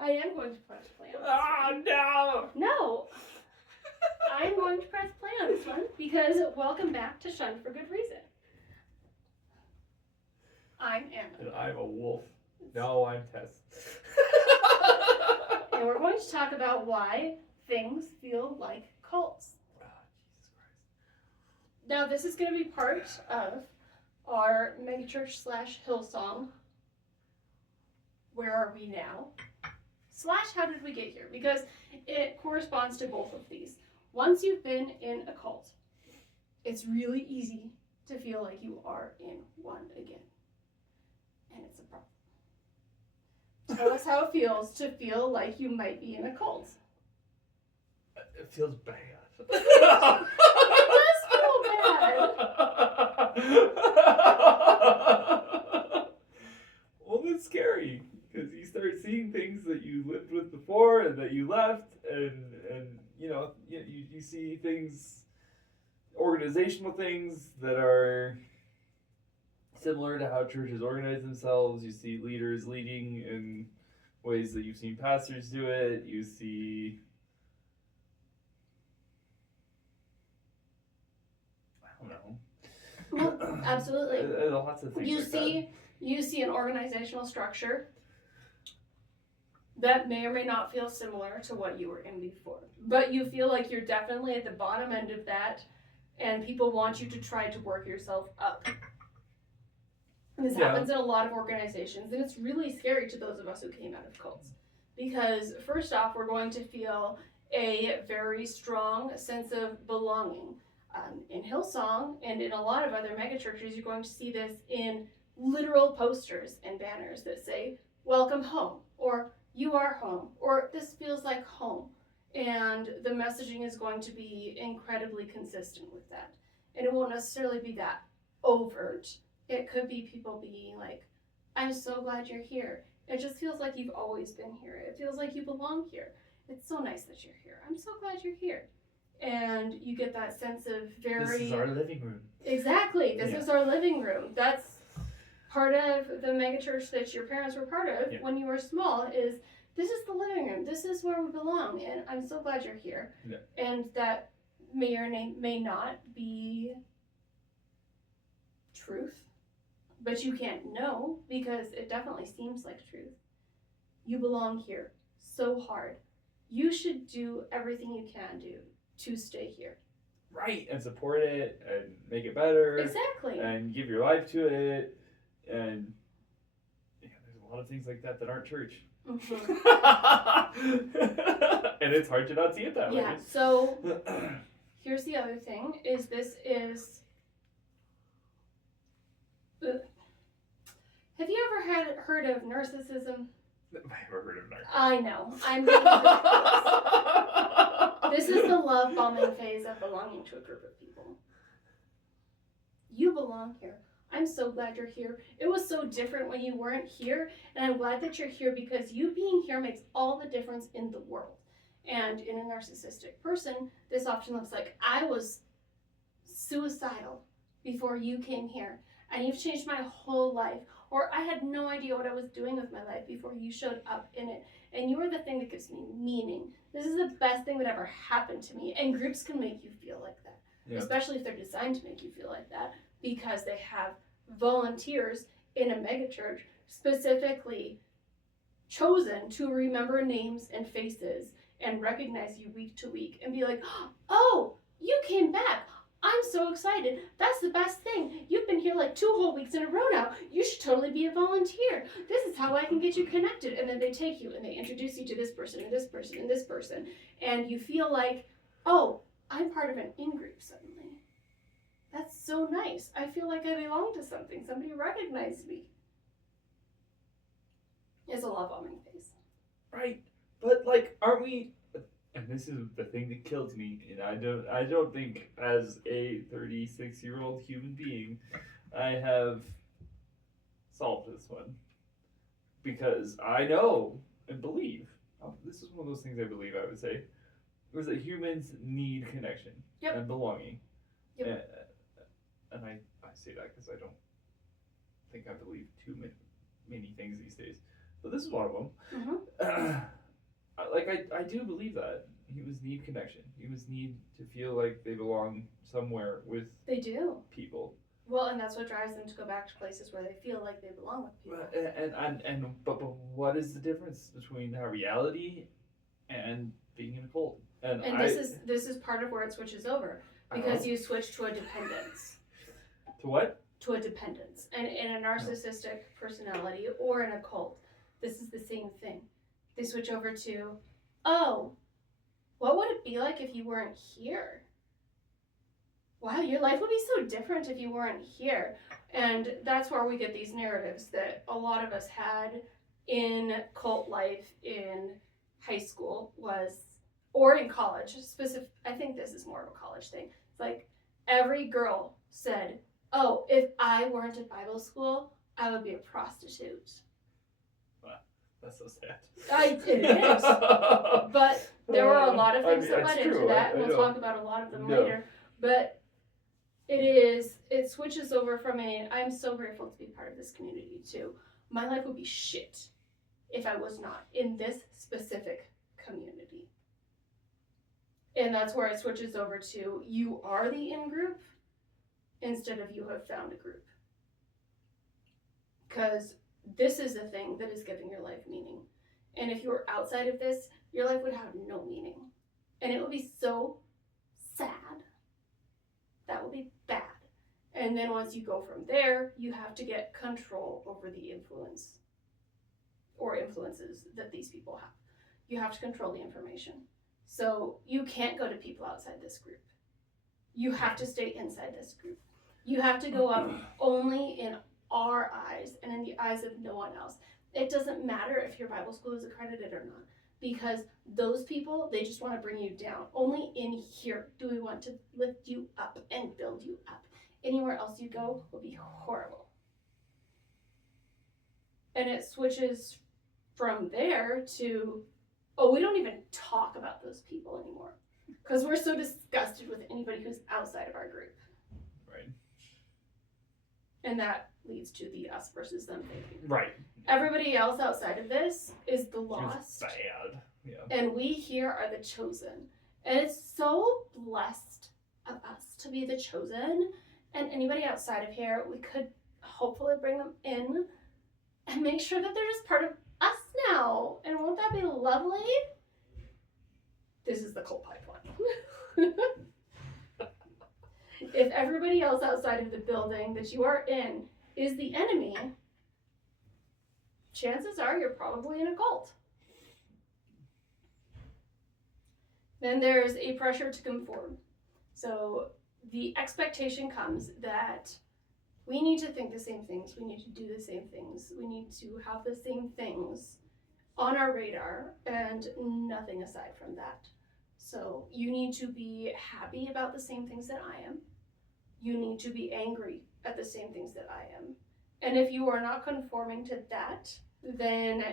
I am going to press play on this Oh, no! No! I'm going to press play on this one because welcome back to Shunned for Good Reason. I'm Anna. And I'm a wolf. No, I'm Tess. And we're going to talk about why things feel like cults. Oh, Jesus Christ. Now, this is going to be part of our megachurch / Hillsong. Where are we now? / how did we get here? Because it corresponds to both of these. Once you've been in a cult, it's really easy to feel like you are in one again. And it's a problem. Tell us how it feels to feel like you might be in a cult. It feels bad. It does feel bad. Well, it's scary because you start seeing things that you lived with before and that you left, and you know you see things, organizational things that are similar to how churches organize themselves. You see leaders leading in ways that you've seen pastors do it. You see, I don't know. No, absolutely. Lots of things. You see an organizational structure that may or may not feel similar to what you were in before, but you feel like you're definitely at the bottom end of that, and people want you to try to work yourself up. This happens in a lot of organizations, and it's really scary to those of us who came out of cults. Because first off, we're going to feel a very strong sense of belonging. In Hillsong and in a lot of other megachurches, you're going to see this in literal posters and banners that say, "Welcome home," or "You are home," or "This feels like home." And the messaging is going to be incredibly consistent with that. And it won't necessarily be that overt. It could be people being like, "I'm so glad you're here. It just feels like you've always been here. It feels like you belong here. It's so nice that you're here. I'm so glad you're here." And you get that sense of very... This is our living room. Exactly. This is our living room. That's part of the megachurch that your parents were part of when you were small is, this is the living room. This is where we belong. And I'm so glad you're here. Yeah. And that may or may not be truth. But you can't know because it definitely seems like truth. You belong here so hard. You should do everything you can do to stay here. Right, and support it and make it better. Exactly. And give your life to it. And there's a lot of things like that aren't church. Mm-hmm. And it's hard to not see it that way. Yeah, so here's the other thing, is this is... Have you ever heard of narcissism? I've never heard of narcissism. I know. This is the love bombing phase of belonging to a group of people. You belong here. I'm so glad you're here. It was so different when you weren't here, and I'm glad that you're here because you being here makes all the difference in the world. And in a narcissistic person, this often looks like, I was suicidal before you came here, and you've changed my whole life. Or I had no idea what I was doing with my life before you showed up in it. And you are the thing that gives me meaning. This is the best thing that ever happened to me. And groups can make you feel like that. Yeah. Especially if they're designed to make you feel like that. Because they have volunteers in a megachurch specifically chosen to remember names and faces and recognize you week to week. And be like, "Oh, you came back. I'm so excited. That's the best thing. You've been here like 2 whole weeks in a row now. You should totally be a volunteer. This is how I can get you connected." And then they take you and they introduce you to this person and this person and this person. And you feel like, oh, I'm part of an in-group suddenly. That's so nice. I feel like I belong to something. Somebody recognized me. It's a love bombing phase. Right. But like, aren't we... And this is the thing that kills me, and I don't think as a 36-year-old human being I have solved this one. Because I know and believe, this is one of those things I believe I would say, was that humans need connection and belonging. Yep. And I say that because I don't think I believe too many things these days. But this is one of them. Mm-hmm. like I do believe that humans need connection. Humans need to feel like they belong somewhere with They do. people. Well, and that's what drives them to go back to places where they feel like they belong with people. But what is the difference between that reality and being in a cult? And this is part of where it switches over, because you switch to a dependence. To what? To a dependence. And in a narcissistic personality or in a cult, this is the same thing. They switch over to, oh, what would it be like if you weren't here? Wow, your life would be so different if you weren't here. And that's where we get these narratives that a lot of us had in cult life in high school or in college. I think this is more of a college thing. It's like every girl said, oh, if I weren't at Bible school, I would be a prostitute. Wow, that's so sad. It is. But there were a lot of things that went into that. We'll talk about a lot of them later. But it switches over from I'm so grateful to be part of this community too. My life would be shit if I was not in this specific community. And that's where it switches over to you are the in-group instead of you have found a group. Because this is the thing that is giving your life meaning. And if you were outside of this, your life would have no meaning. And it would be so sad. That would be bad. And then once you go from there, you have to get control over the influence or influences that these people have. You have to control the information. So you can't go to people outside this group. You have to stay inside this group. You have to go up only in our eyes and in the eyes of no one else. It doesn't matter if your Bible school is accredited or not, because those people, they just want to bring you down. Only in here do we want to lift you up and build you up. Anywhere else you go will be horrible. And it switches from there to, oh, we don't even talk about those people anymore because we're so disgusted with anybody who's outside of our group. Right. And that leads to the us versus them thinking. Right. Everybody else outside of this is the lost. It's bad. Yeah. And we here are the chosen. And it's so blessed of us to be the chosen. And anybody outside of here, we could hopefully bring them in and make sure that they're just part of us now. And won't that be lovely? This is the cult pipeline. If everybody else outside of the building that you are in is the enemy, chances are you're probably in a cult. Then there's a pressure to conform. So the expectation comes that we need to think the same things, we need to do the same things, we need to have the same things on our radar and nothing aside from that. So you need to be happy about the same things that I am. You need to be angry at the same things that I am. And if you are not conforming to that, then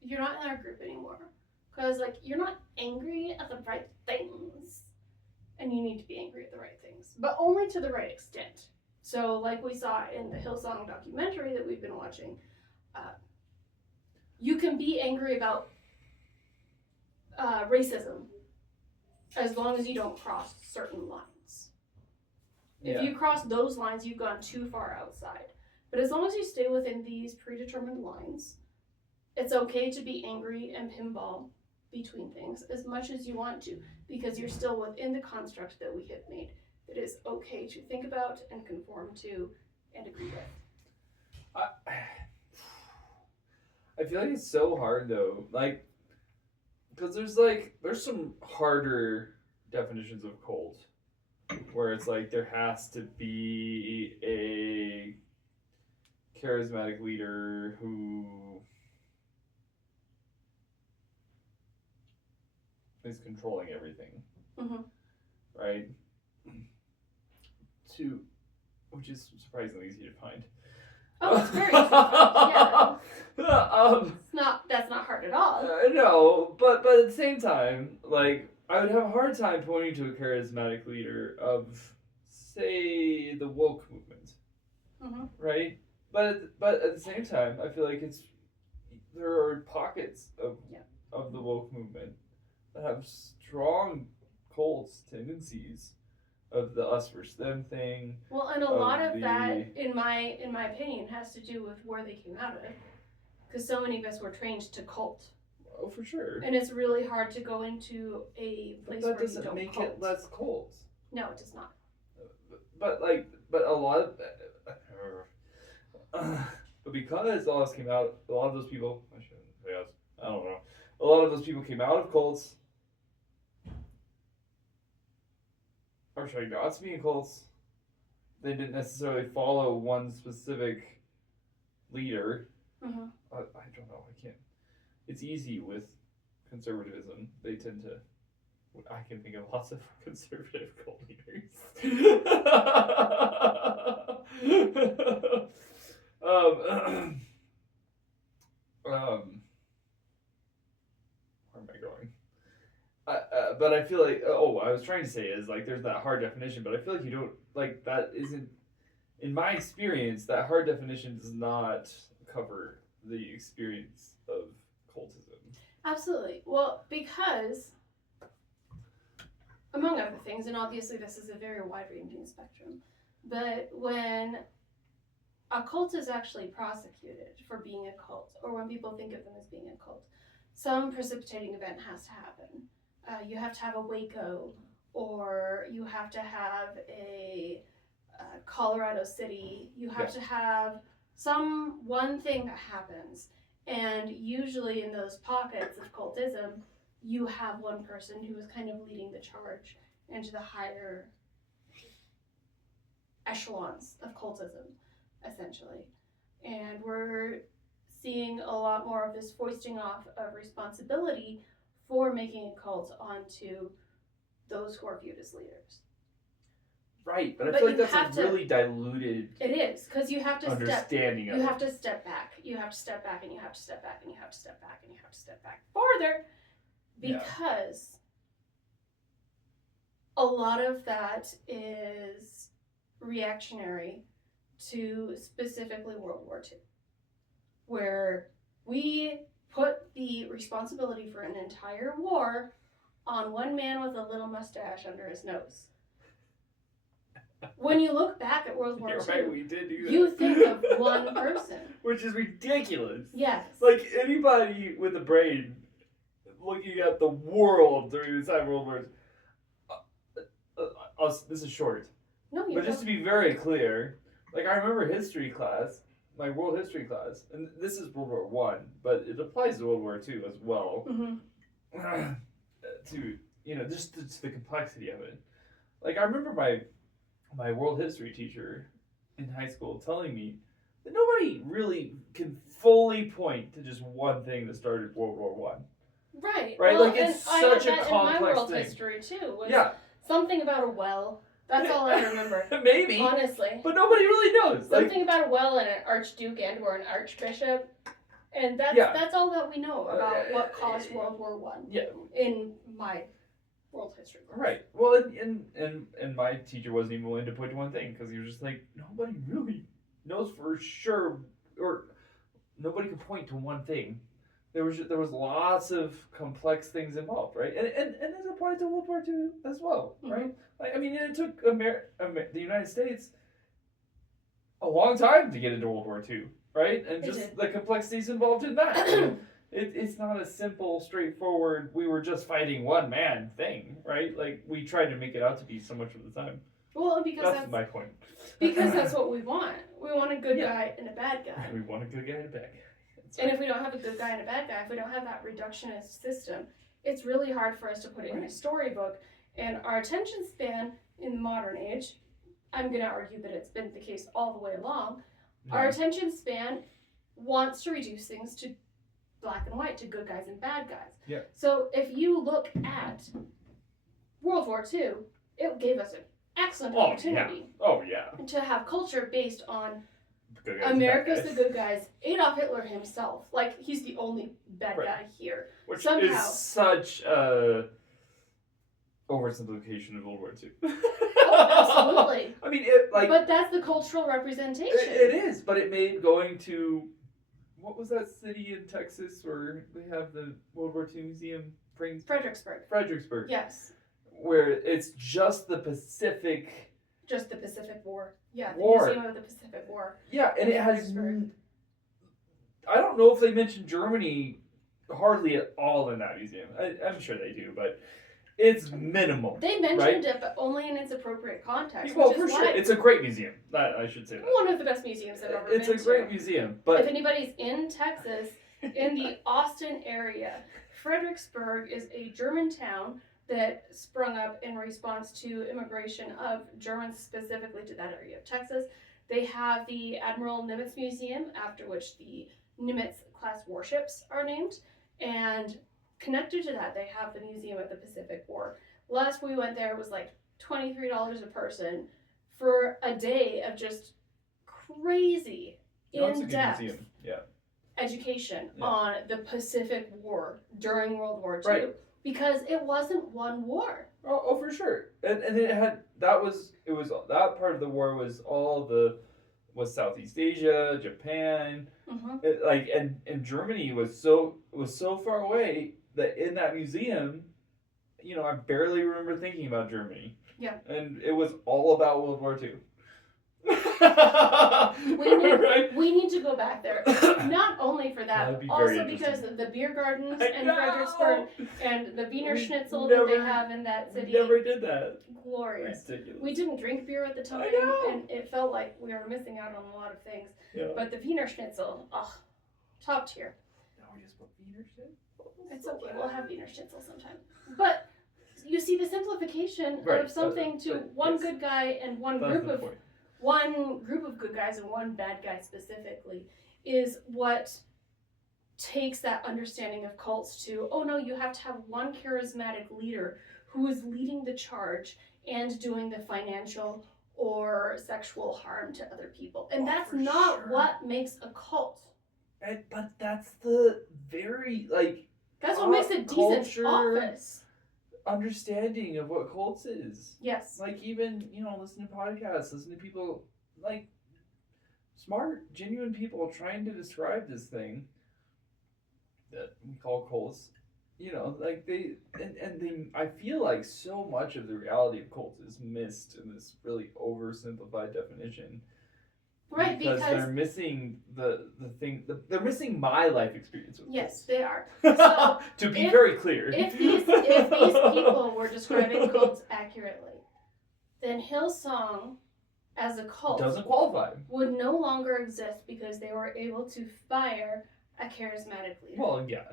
you're not in our group anymore. Because you're not angry at the right things. And you need to be angry at the right things. But only to the right extent. So like we saw in the Hillsong documentary that we've been watching, you can be angry about racism as long as you don't cross certain lines. Yeah. If you cross those lines, you've gone too far outside. But as long as you stay within these predetermined lines, it's okay to be angry and pinball between things as much as you want to, because you're still within the construct that we have made that is okay to think about and conform to and agree with. I feel like it's so hard though, because there's some harder definitions of cult where it's there has to be a charismatic leader who is controlling everything, right? Which is surprisingly easy to find. Oh, it's very easy to find. Yeah. That's not hard at all. No, but at the same time, I would have a hard time pointing to a charismatic leader of, say, the woke movement, right? But at the same time, I feel like there are pockets of the woke movement have strong cult tendencies of the us versus them thing. Well, and a lot of that, in my opinion, has to do with where they came out of. Because so many of us were trained to cult. Oh, for sure. And it's really hard to go into a place where you don't cult. That doesn't make it less cult. No, it does not. But a lot of, but because all this came out, a lot of those people, I don't know, a lot of those people came out of cults, are trying not to be in cults. They didn't necessarily follow one specific leader. Mm-hmm. I don't know. I can't. It's easy with conservatism. They tend to. I can think of lots of conservative cult leaders. Where am I going? But I feel like, what I was trying to say is, like, there's that hard definition, but I feel like you don't, like, that isn't, in my experience, that hard definition does not cover the experience of cultism. Absolutely. Well, because, among other things, and obviously this is a very wide-ranging spectrum, but when a cult is actually prosecuted for being a cult, or when people think of them as being a cult, some precipitating event has to happen. You have to have a Waco, or you have to have a Colorado City. You have to have one thing that happens. And usually in those pockets of cultism, you have one person who is kind of leading the charge into the higher echelons of cultism, essentially. And we're seeing a lot more of this foisting off of responsibility for making a cult onto those who are viewed as leaders. Right, but I feel like that's a really diluted. It is, because you have to understanding of it. You have to step back. You have to step back, and you have to step back, and you have to step back, and you have to step back farther, because a lot of that is reactionary to specifically World War II, where we put the responsibility for an entire war on one man with a little mustache under his nose. When you look back at World War II, right, we did do that. You think of one person. Which is ridiculous. Yes. Like, anybody with a brain looking at the world during the time of World War II, this is short. No, but just to be very clear, like, I remember history class, my world history class, and this is World War One, but it applies to World War II as well. Mm-hmm. Just to the complexity of it. Like, I remember my world history teacher in high school telling me that nobody really can fully point to just one thing that started World War One. Right. Right? Well, like, it's such a complex my world thing. History too was something about a well. That's all I remember. Maybe. Honestly. But nobody really knows. Something about a well and an archduke and or an archbishop. And that's all that we know about what caused World War One. Yeah. In my world history class. Right. Well, and my teacher wasn't even willing to point to one thing, because he was just like, nobody really knows for sure, or nobody could point to one thing. There was lots of complex things involved, right? And this applies to World War II as well, right? Like, I mean, it took the United States a long time to get into World War II, right? And just the complexities involved in that. It's not a simple, straightforward, we were just fighting one man thing, right? Like, we tried to make it out to be so much of the time. Well, because that's my point. Because that's what we want. We want a good guy and a bad guy. We want a good guy and a bad guy. And if we don't have a good guy and a bad guy, if we don't have that reductionist system, it's really hard for us to put it in a storybook. And our attention span in the modern age, I'm going to argue that it's been the case all the way along, our attention span wants to reduce things to black and white, to good guys and bad guys. Yeah. So if you look at World War II, it gave us an excellent opportunity to have culture based on America's the good guys. Adolf Hitler himself, like, he's the only bad guy here. Which is such a oversimplification of World War II. Absolutely. I mean, but that's the cultural representation. It is, but it made going to what was that city in Texas where they have the World War II museum? Fredericksburg. Yes. Where it's just the Pacific. Just the Pacific War. Yeah, the War. Museum of the Pacific War. Yeah, and it has. I don't know if they mentioned Germany hardly at all in that museum. I'm sure they do, but it's minimal. They mentioned it, but only in its appropriate context. Well, for sure. It's a great museum. I should say that. One of the best museums I've ever been to. It's a great museum. But if anybody's in Texas, in the Austin area, Fredericksburg is a German town that sprung up in response to immigration of Germans specifically to that area of Texas. They have the Admiral Nimitz Museum, after which the Nimitz-class warships are named, and connected to that, they have the Museum of the Pacific War. Last we went there, it was like $23 a person for a day of just crazy, in-depth education on the Pacific War during World War II. Right. Because it wasn't one war. Oh, for sure. And it had that part of the war was Southeast Asia, Japan, and Germany was so far away that in that museum, I barely remember thinking about Germany. Yeah. And it was all about World War II. we need to go back there. Not only for that, but also because of the beer gardens in Fredericksburg and the Wiener Schnitzel that they have in that city. We never did that. Glorious. Ridiculous. We didn't drink beer at the time, and it felt like we were missing out on a lot of things. Yeah. But the Wiener Schnitzel, top tier. Now we just put Wiener Schnitzel. It's okay. We'll have Wiener Schnitzel sometime. But you see the simplification of something to one good guy and one group of good guys and one bad guy specifically is what takes that understanding of cults to, oh no, you have to have one charismatic leader who is leading the charge and doing the financial or sexual harm to other people. And that's not what makes a cult. But that's the very, that's what makes a decent office. Understanding of what cults is. Yes. Even, listen to podcasts, listen to people, smart, genuine people trying to describe this thing that we call cults. I feel like so much of the reality of cults is missed in this really oversimplified definition. Right, because they're missing the thing. They're missing my life experience with yes, they are. So to be very clear, if these people were describing cults accurately, then Hillsong, as a cult, doesn't qualify. Would no longer exist because they were able to fire a charismatic leader. Well, yeah,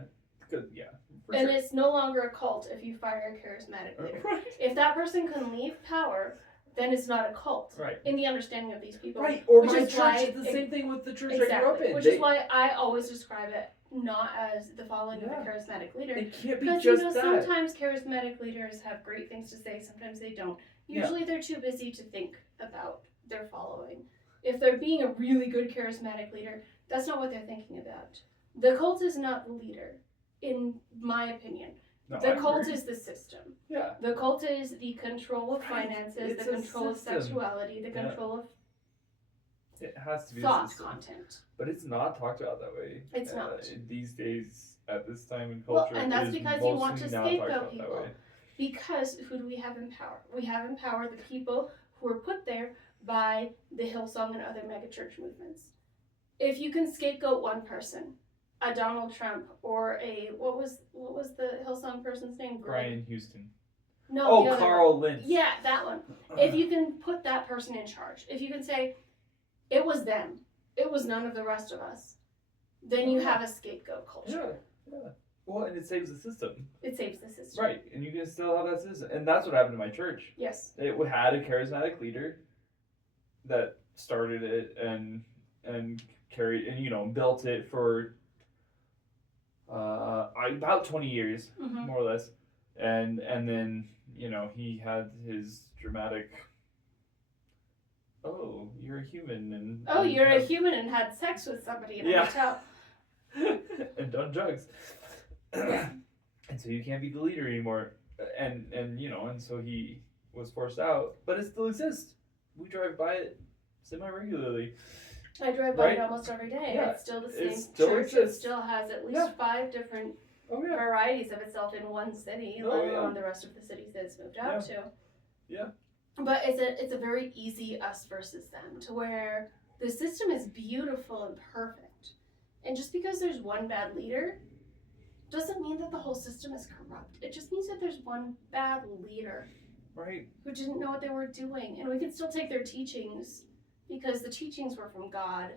and it's no longer a cult if you fire a charismatic leader. Right. If that person can leave power, then it's not a cult. Right. In the understanding of these people. Right. Or my church is the same thing with the church I grew up in. Which is why I always describe it not as the following of a charismatic leader. It can't be because, just that. Sometimes charismatic leaders have great things to say, sometimes they don't. Usually they're too busy to think about their following. If they're being a really good charismatic leader, that's not what they're thinking about. The cult is not the leader, in my opinion. No, the cult is the system. Yeah. The cult is the control of finances, the control of sexuality, the control of it has to be thought content. But it's not talked about that way. It's not. These days, at this time in culture, and that's because you want to scapegoat people. Because who do we have in power? We have in power the people who were put there by the Hillsong and other megachurch movements. If you can scapegoat one person, a Donald Trump or a what was the Hillsong person's name? Brian Houston. No. Carl Lentz. Yeah, that one. If you can put that person in charge, if you can say it was them, it was none of the rest of us, then you have a scapegoat culture. Yeah. Well, and it saves the system. It saves the system. Right, and you can still have that system, and that's what happened to my church. Yes. It had a charismatic leader that started it and carried and built it for about 20 years, more or less, and then he had his dramatic. Oh, you're a human, and you're a human and had sex with somebody in a hotel, and done drugs, and so you can't be the leader anymore, and so he was forced out, but it still exists. We drive by it semi-regularly. I drive by Right? it almost every day. Yeah. It's still the same It still church. exists. It still has at least Yeah. 5 different Oh yeah. varieties of itself in one city, Oh, let yeah. alone the rest of the cities that it's moved out to. Yeah. But it's a very easy us versus them, to where the system is beautiful and perfect. And just because there's one bad leader doesn't mean that the whole system is corrupt. It just means that there's one bad leader. Right. Who didn't know what they were doing. And we can still take their teachings because the teachings were from God.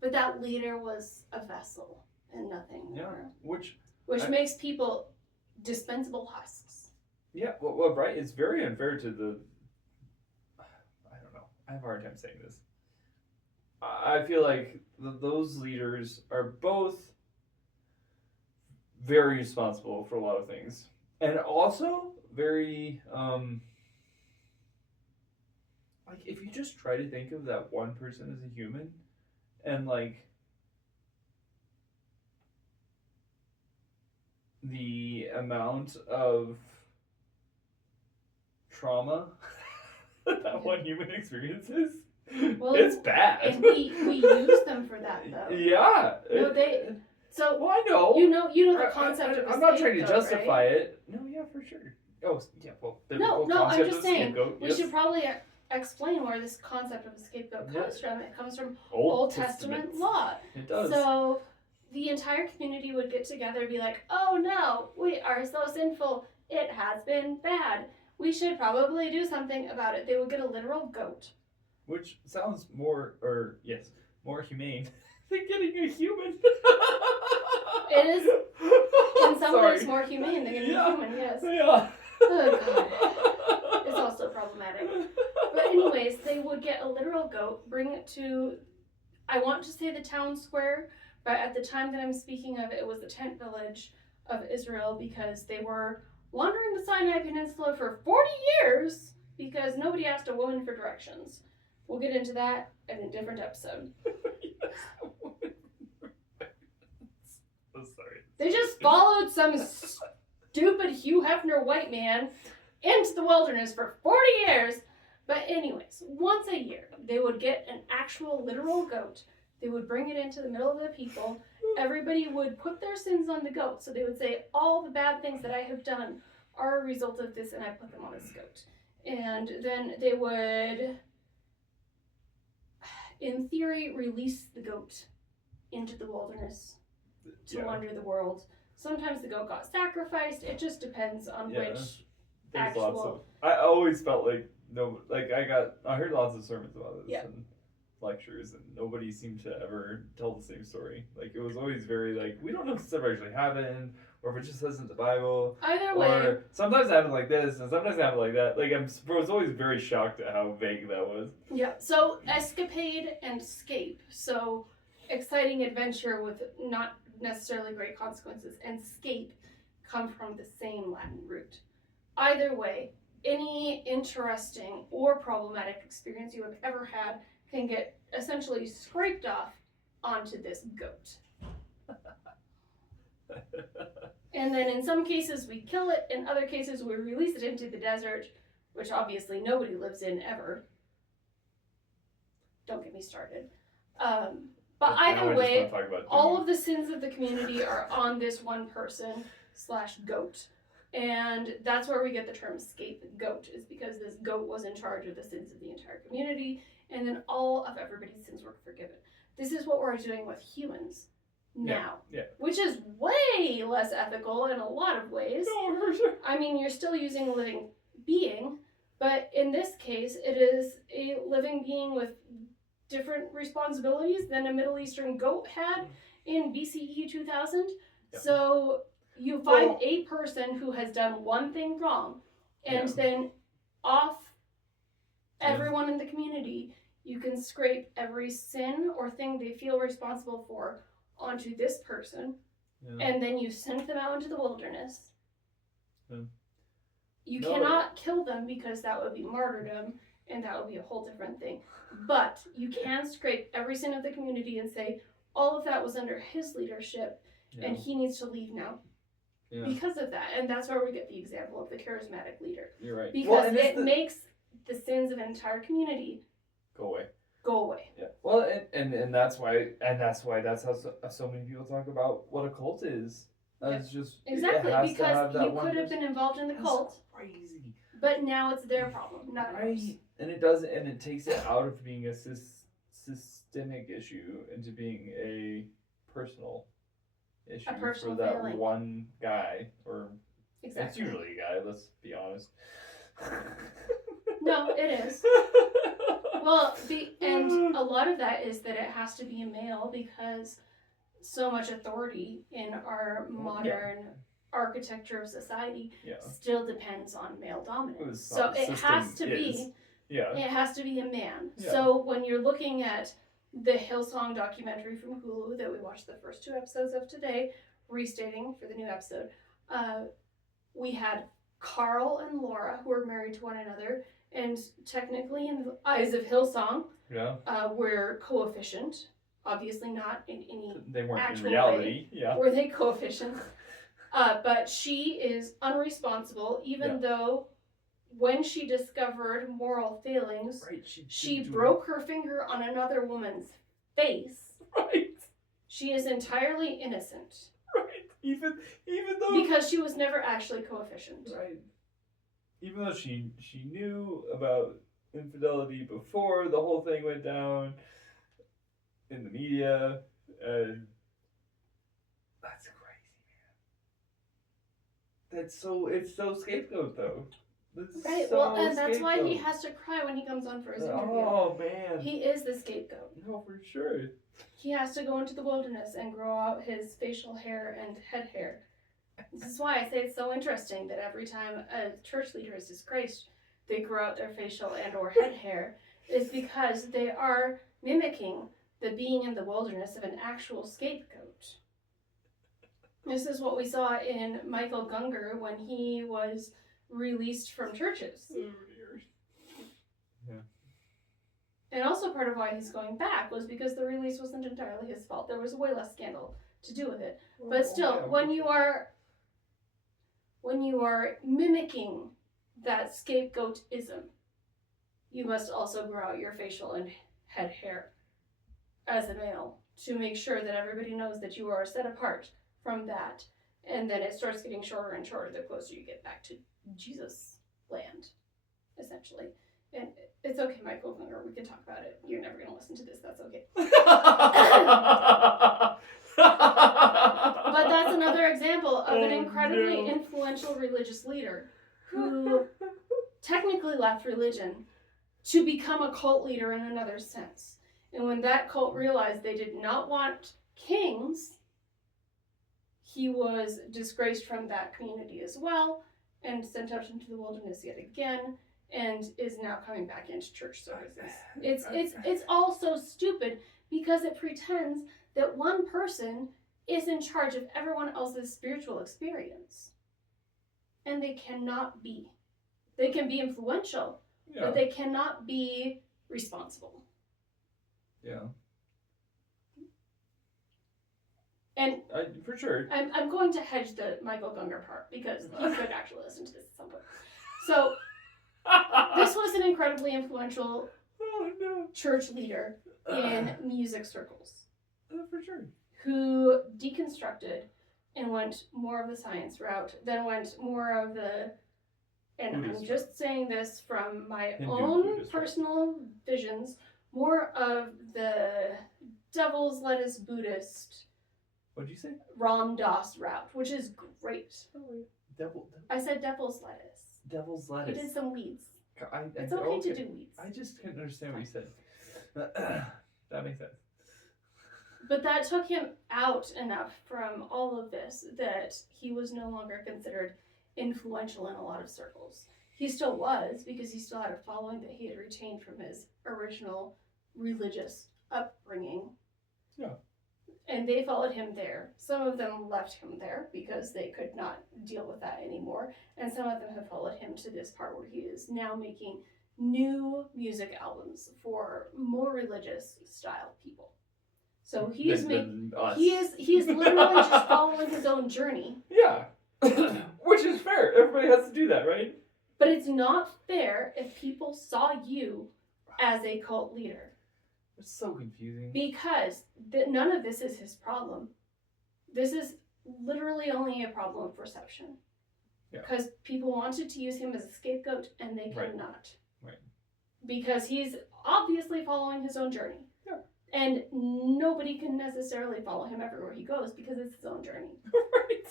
But that leader was a vessel and nothing more. Which makes people dispensable husks. Yeah, well, right. It's very unfair to the. I don't know. I have a hard time saying this. I feel like those leaders are both very responsible for a lot of things, and also very like if you just try to think of that one person as a human, and like the amount of trauma that one human experiences, it's bad. And we use them for that, though. Yeah. No, so well, I know. You know the concept of a I'm not trying to scapegoat, justify right? it. No, yeah, for sure. Oh, yeah, well, the No, I'm concept just of saying scapegoat, we yes. should probably explain where this concept of a scapegoat comes from. It comes from Old Testament law. It does. So the entire community would get together and be like, oh no, we are so sinful. It has been bad. We should probably do something about it. They would get a literal goat. Which sounds more humane than getting a human. It is, in some ways, more humane than getting a human, yes. Yeah. Oh God. It's also problematic. But anyways, they would get a literal goat, bring it to, I want to say the town square, but at the time that I'm speaking of, it was the tent village of Israel, because they were wandering the Sinai Peninsula for 40 years because nobody asked a woman for directions. We'll get into that in a different episode. I'm sorry. They just followed some stupid Hugh Hefner white man into the wilderness for 40 years. But anyways, once a year, they would get an actual literal goat. They would bring it into the middle of the people. Everybody would put their sins on the goat. So they would say, all the bad things that I have done are a result of this, and I put them on this goat. And then they would, in theory, release the goat into the wilderness to wander the world. Sometimes the goat got sacrificed. It just depends on which There's actual... lots of... I always felt like I heard lots of sermons about this and lectures, and nobody seemed to ever tell the same story. Like, it was always very like, we don't know if this ever actually happened, or if it just says in the Bible. Either way. Or sometimes it happened like this, and sometimes it happened like that. Like, I was always very shocked at how vague that was. Yeah, so escapade and scape. So exciting adventure with not necessarily great consequences, and scape come from the same Latin root. Either way, any interesting or problematic experience you have ever had can get essentially scraped off onto this goat. And then in some cases we kill it, in other cases we release it into the desert, which obviously nobody lives in ever. Don't get me started. But either way, all of the sins of the community are on this one person / goat. And that's where we get the term scapegoat, is because this goat was in charge of the sins of the entire community, and then all of everybody's sins were forgiven. This is what we're doing with humans now, which is way less ethical in a lot of ways. No, for sure. I mean, you're still using a living being, but in this case, it is a living being with different responsibilities than a Middle Eastern goat had in BCE 2000. Yep. So you find a person who has done one thing wrong, and then off everyone in the community, you can scrape every sin or thing they feel responsible for onto this person, and then you send them out into the wilderness. You cannot kill them, because that would be martyrdom, and that would be a whole different thing. But you can scrape every sin of the community and say, all of that was under his leadership, and he needs to leave now. Because of that. And that's where we get the example of the charismatic leader. You're right. Because it makes the sins of an entire community go away. go away. Yeah. Well, and that's why that's how so many people talk about what a cult is. It's just Exactly, it has to because have that you one could have person. been involved in the That's cult, crazy. but now it's their problem, not yours. Right. And it doesn't, and it takes it out of being a systemic issue into being a personal issue personal for that failing. one guy, or Exactly. it's usually a guy. Let's be honest. No, it is. Well, and a lot of that is that it has to be a male because so much authority in our modern architecture of society still depends on male dominance. So it has to be. Yeah. It has to be a man. Yeah. So when you're looking at the Hillsong documentary from Hulu that we watched the first 2 episodes of today, restating for the new episode, we had Carl and Laura who were married to one another, and technically in the eyes of Hillsong, were coefficient. Obviously not in any they weren't actual in reality. way were they coefficient. But she is unresponsible, even though when she discovered moral failings, she broke her finger on another woman's face. Right. She is entirely innocent. Right. Even though because she was never actually coefficient. Right. Even though she knew about infidelity before the whole thing went down in the media, and that's crazy, man. It's so scapegoat though. Right, well, and that's why he has to cry when he comes on for his interview. Oh, man. He is the scapegoat. No, for sure. He has to go into the wilderness and grow out his facial hair and head hair. This is why I say it's so interesting that every time a church leader is disgraced, they grow out their facial and or head hair, is because they are mimicking the being in the wilderness of an actual scapegoat. This is what we saw in Michael Gungor when he was released from churches. Yeah. And also part of why he's going back was because the release wasn't entirely his fault. There was way less scandal to do with it. But still, when you are mimicking that scapegoatism, you must also grow out your facial and head hair as a male to make sure that everybody knows that you are set apart from that. And then it starts getting shorter and shorter the closer you get back to Jesus land, essentially. And it's okay, Michael Gungor, we can talk about it. You're never going to listen to this, that's okay. But that's another example of an incredibly influential religious leader who technically left religion to become a cult leader in another sense. And when that cult realized they did not want kings, he was disgraced from that community as well and sent out into the wilderness yet again, and is now coming back into church services. It's all so stupid because it pretends that one person is in charge of everyone else's spiritual experience. And they cannot be. They can be influential, but they cannot be responsible. Yeah. And for sure. I'm going to hedge the Michael Gungor part because he could actually listen to this at some point. So this was an incredibly influential church leader in music circles. For sure. Who deconstructed and went more of the science route, then went more of the, and Buddhist. I'm just saying this from my own personal visions, more of the devil's lettuce Buddhist. What'd you say? Ram Dass route, which is great. Devil. I said devil's lettuce. Devil's lettuce. He did some weeds. It's okay okay to do weeds. I just couldn't understand what you said. That makes sense. But that took him out enough from all of this that he was no longer considered influential in a lot of circles. He still was, because he still had a following that he had retained from his original religious upbringing. Yeah. And they followed him there. Some of them left him there because they could not deal with that anymore. And some of them have followed him to this part where he is now making new music albums for more religious style people. So he is literally just following his own journey. Yeah. Which is fair. Everybody has to do that, right? But it's not fair if people saw you as a cult leader. It's so confusing. Because none of this is his problem. This is literally only a problem of perception. Because people wanted to use him as a scapegoat, and they cannot. Right. Because he's obviously following his own journey. Yeah. And nobody can necessarily follow him everywhere he goes because it's his own journey. Right.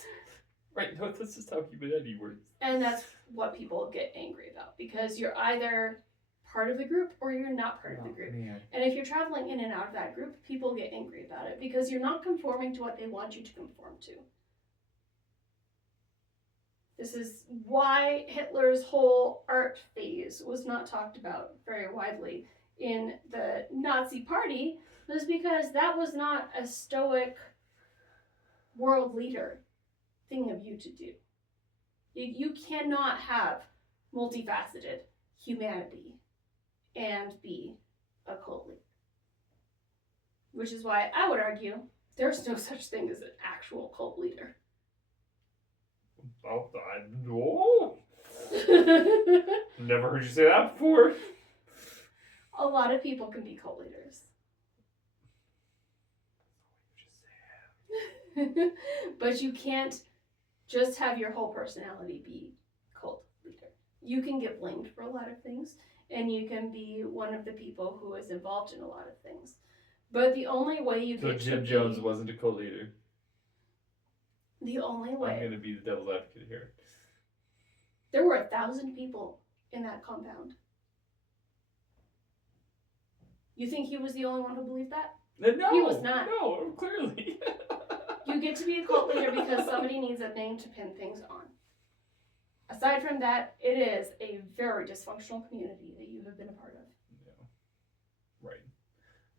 Right. No, this is how humanity works. And that's what people get angry about. Because you're either part of the group or you're not part of the group. Man. And if you're traveling in and out of that group, people get angry about it because you're not conforming to what they want you to conform to. This is why Hitler's whole art phase was not talked about very widely in the Nazi Party, was because that was not a stoic world leader thing of you to do. You cannot have multifaceted humanity and be a cult leader. Which is why I would argue there's no such thing as an actual cult leader. Oh, no. Never heard you say that before. A lot of people can be cult leaders. But you can't just have your whole personality be cult leader. You can get blamed for a lot of things, and you can be one of the people who is involved in a lot of things. But the only way you So get Jim Jones wasn't a cult leader. The only way. I'm going to be the devil's advocate here. There were 1,000 people in that compound. You think he was the only one who believed that? No, he was not. No, clearly. You get to be a cult leader because somebody needs a name to pin things on. Aside from that, it is a very dysfunctional community that you have been a part of. Yeah. Right.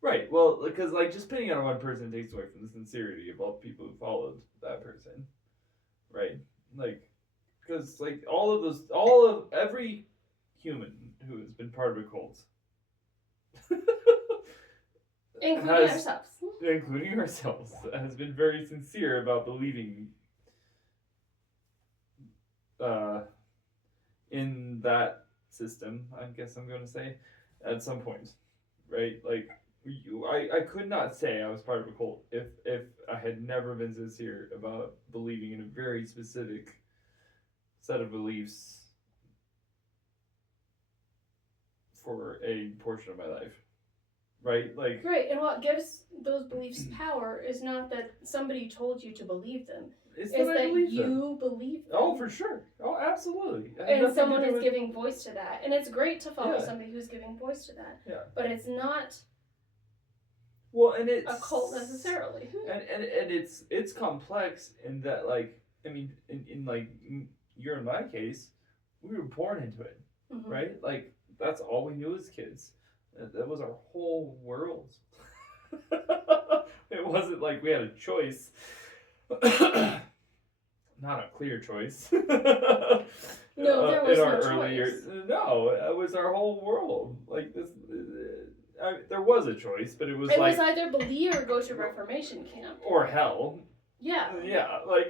Right. Well, because like just pinning on one person takes away from the sincerity of all the people who followed that person. Right. Like, because like every human who has been part of a cult. Including ourselves. Including ourselves, has been very sincere about believing in that system, I guess I'm going to say, at some point. Right? Like, I could not say I was part of a cult if I had never been sincere about believing in a very specific set of beliefs for a portion of my life. Right? Like, right, and what gives those beliefs power is not that somebody told you to believe them. It's that you believe them. Oh, for sure. Oh, absolutely. And someone is giving voice to that. And it's great to follow somebody who's giving voice to that. Yeah. But it's not and it's a cult necessarily. And it's complex in that, like, I mean, in like you're in my case, we were born into it. Mm-hmm. Right? Like, that's all we knew as kids. That was our whole world. It wasn't like we had a choice. Not a clear choice. No, there was no choice. Years. No, it was our whole world. Like this, there was a choice, but it was was either believe or go to Reformation camp or hell. Yeah. Yeah, like.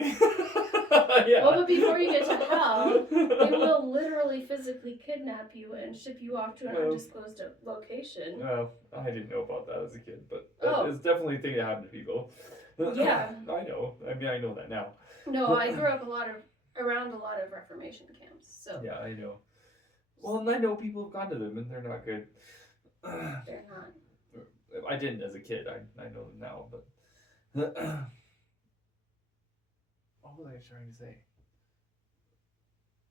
Yeah. Well, but before you get to hell, they will literally physically kidnap you and ship you off to an undisclosed location. Well, I didn't know about that as a kid, but it's definitely a thing that happened to people. Yeah. I know. I mean, I know that now. No, I grew up around a lot of Reformation camps, so. Yeah, I know. Well, and I know people have gone to them, and they're not good. They're not. I didn't as a kid. I know them now, but. What was I trying to say?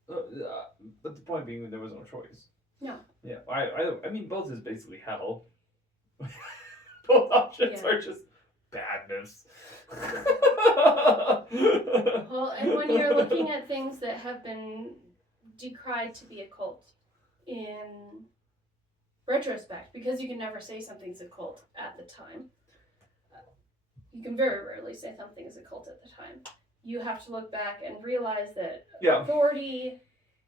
But the point being that there was no choice. No. Yeah, I mean, both is basically hell. Both options are just badness. Well, and when you're looking at things that have been decried to be a cult in retrospect, because you can never say something's a cult at the time. You can very rarely say something is a cult at the time. You have to look back and realize that authority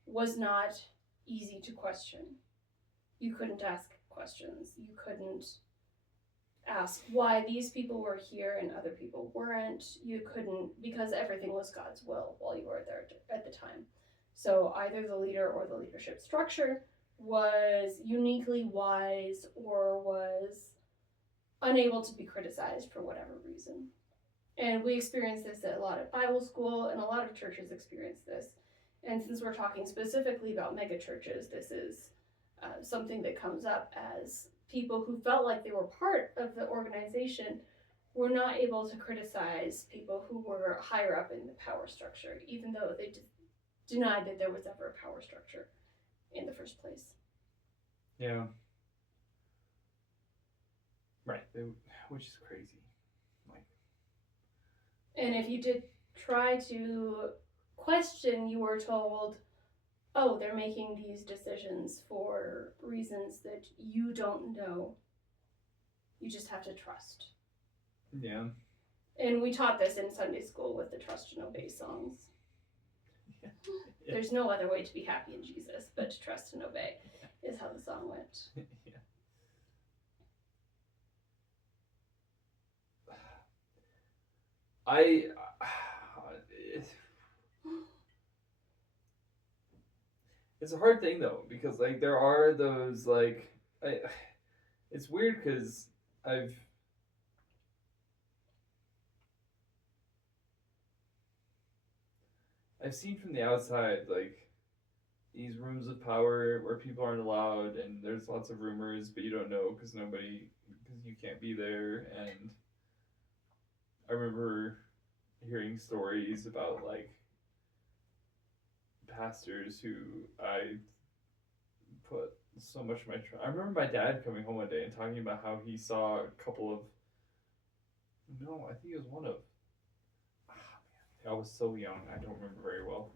was not easy to question. You couldn't ask questions. You couldn't ask why these people were here and other people weren't. You couldn't, because everything was God's will while you were there at the time. So either the leader or the leadership structure was uniquely wise or was unable to be criticized for whatever reason. And we experience this a lot at Bible school, and a lot of churches experience this. And since we're talking specifically about mega churches, this is something that comes up as people who felt like they were part of the organization were not able to criticize people who were higher up in the power structure, even though they denied that there was ever a power structure in the first place. Yeah. Right. Which is crazy. Like. And if you did try to question, you were told, oh, they're making these decisions for reasons that you don't know. You just have to trust. Yeah. And we taught this in Sunday school with the trust and obey songs. Yeah. There's no other way to be happy in Jesus but to trust and obey, is how the song went. Yeah. It's a hard thing though, because like there are those like it's weird because I've seen from the outside like these rooms of power where people aren't allowed and there's lots of rumors but you don't know because you can't be there. And I remember hearing stories about like pastors who I put so much of my trust. I remember my dad coming home one day and talking about how he saw a couple of I think it was one of I was so young, I don't remember very well.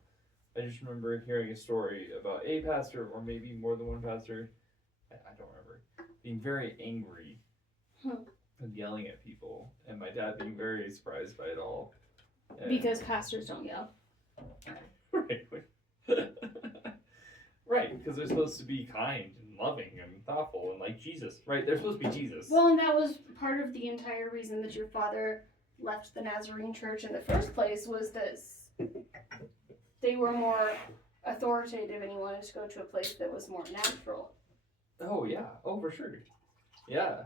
I just remember hearing a story about a pastor, or maybe more than one pastor, I don't remember, being very angry and yelling at people, and my dad being very surprised by it all. And Because pastors don't yell. right. Right, because they're supposed to be kind and loving and thoughtful and like Jesus, right? They're supposed to be Jesus. Well, and that was part of the entire reason that your father left the Nazarene church in the first place, was that they were more authoritative and he wanted to go to a place that was more natural. Oh yeah, oh for sure, yeah.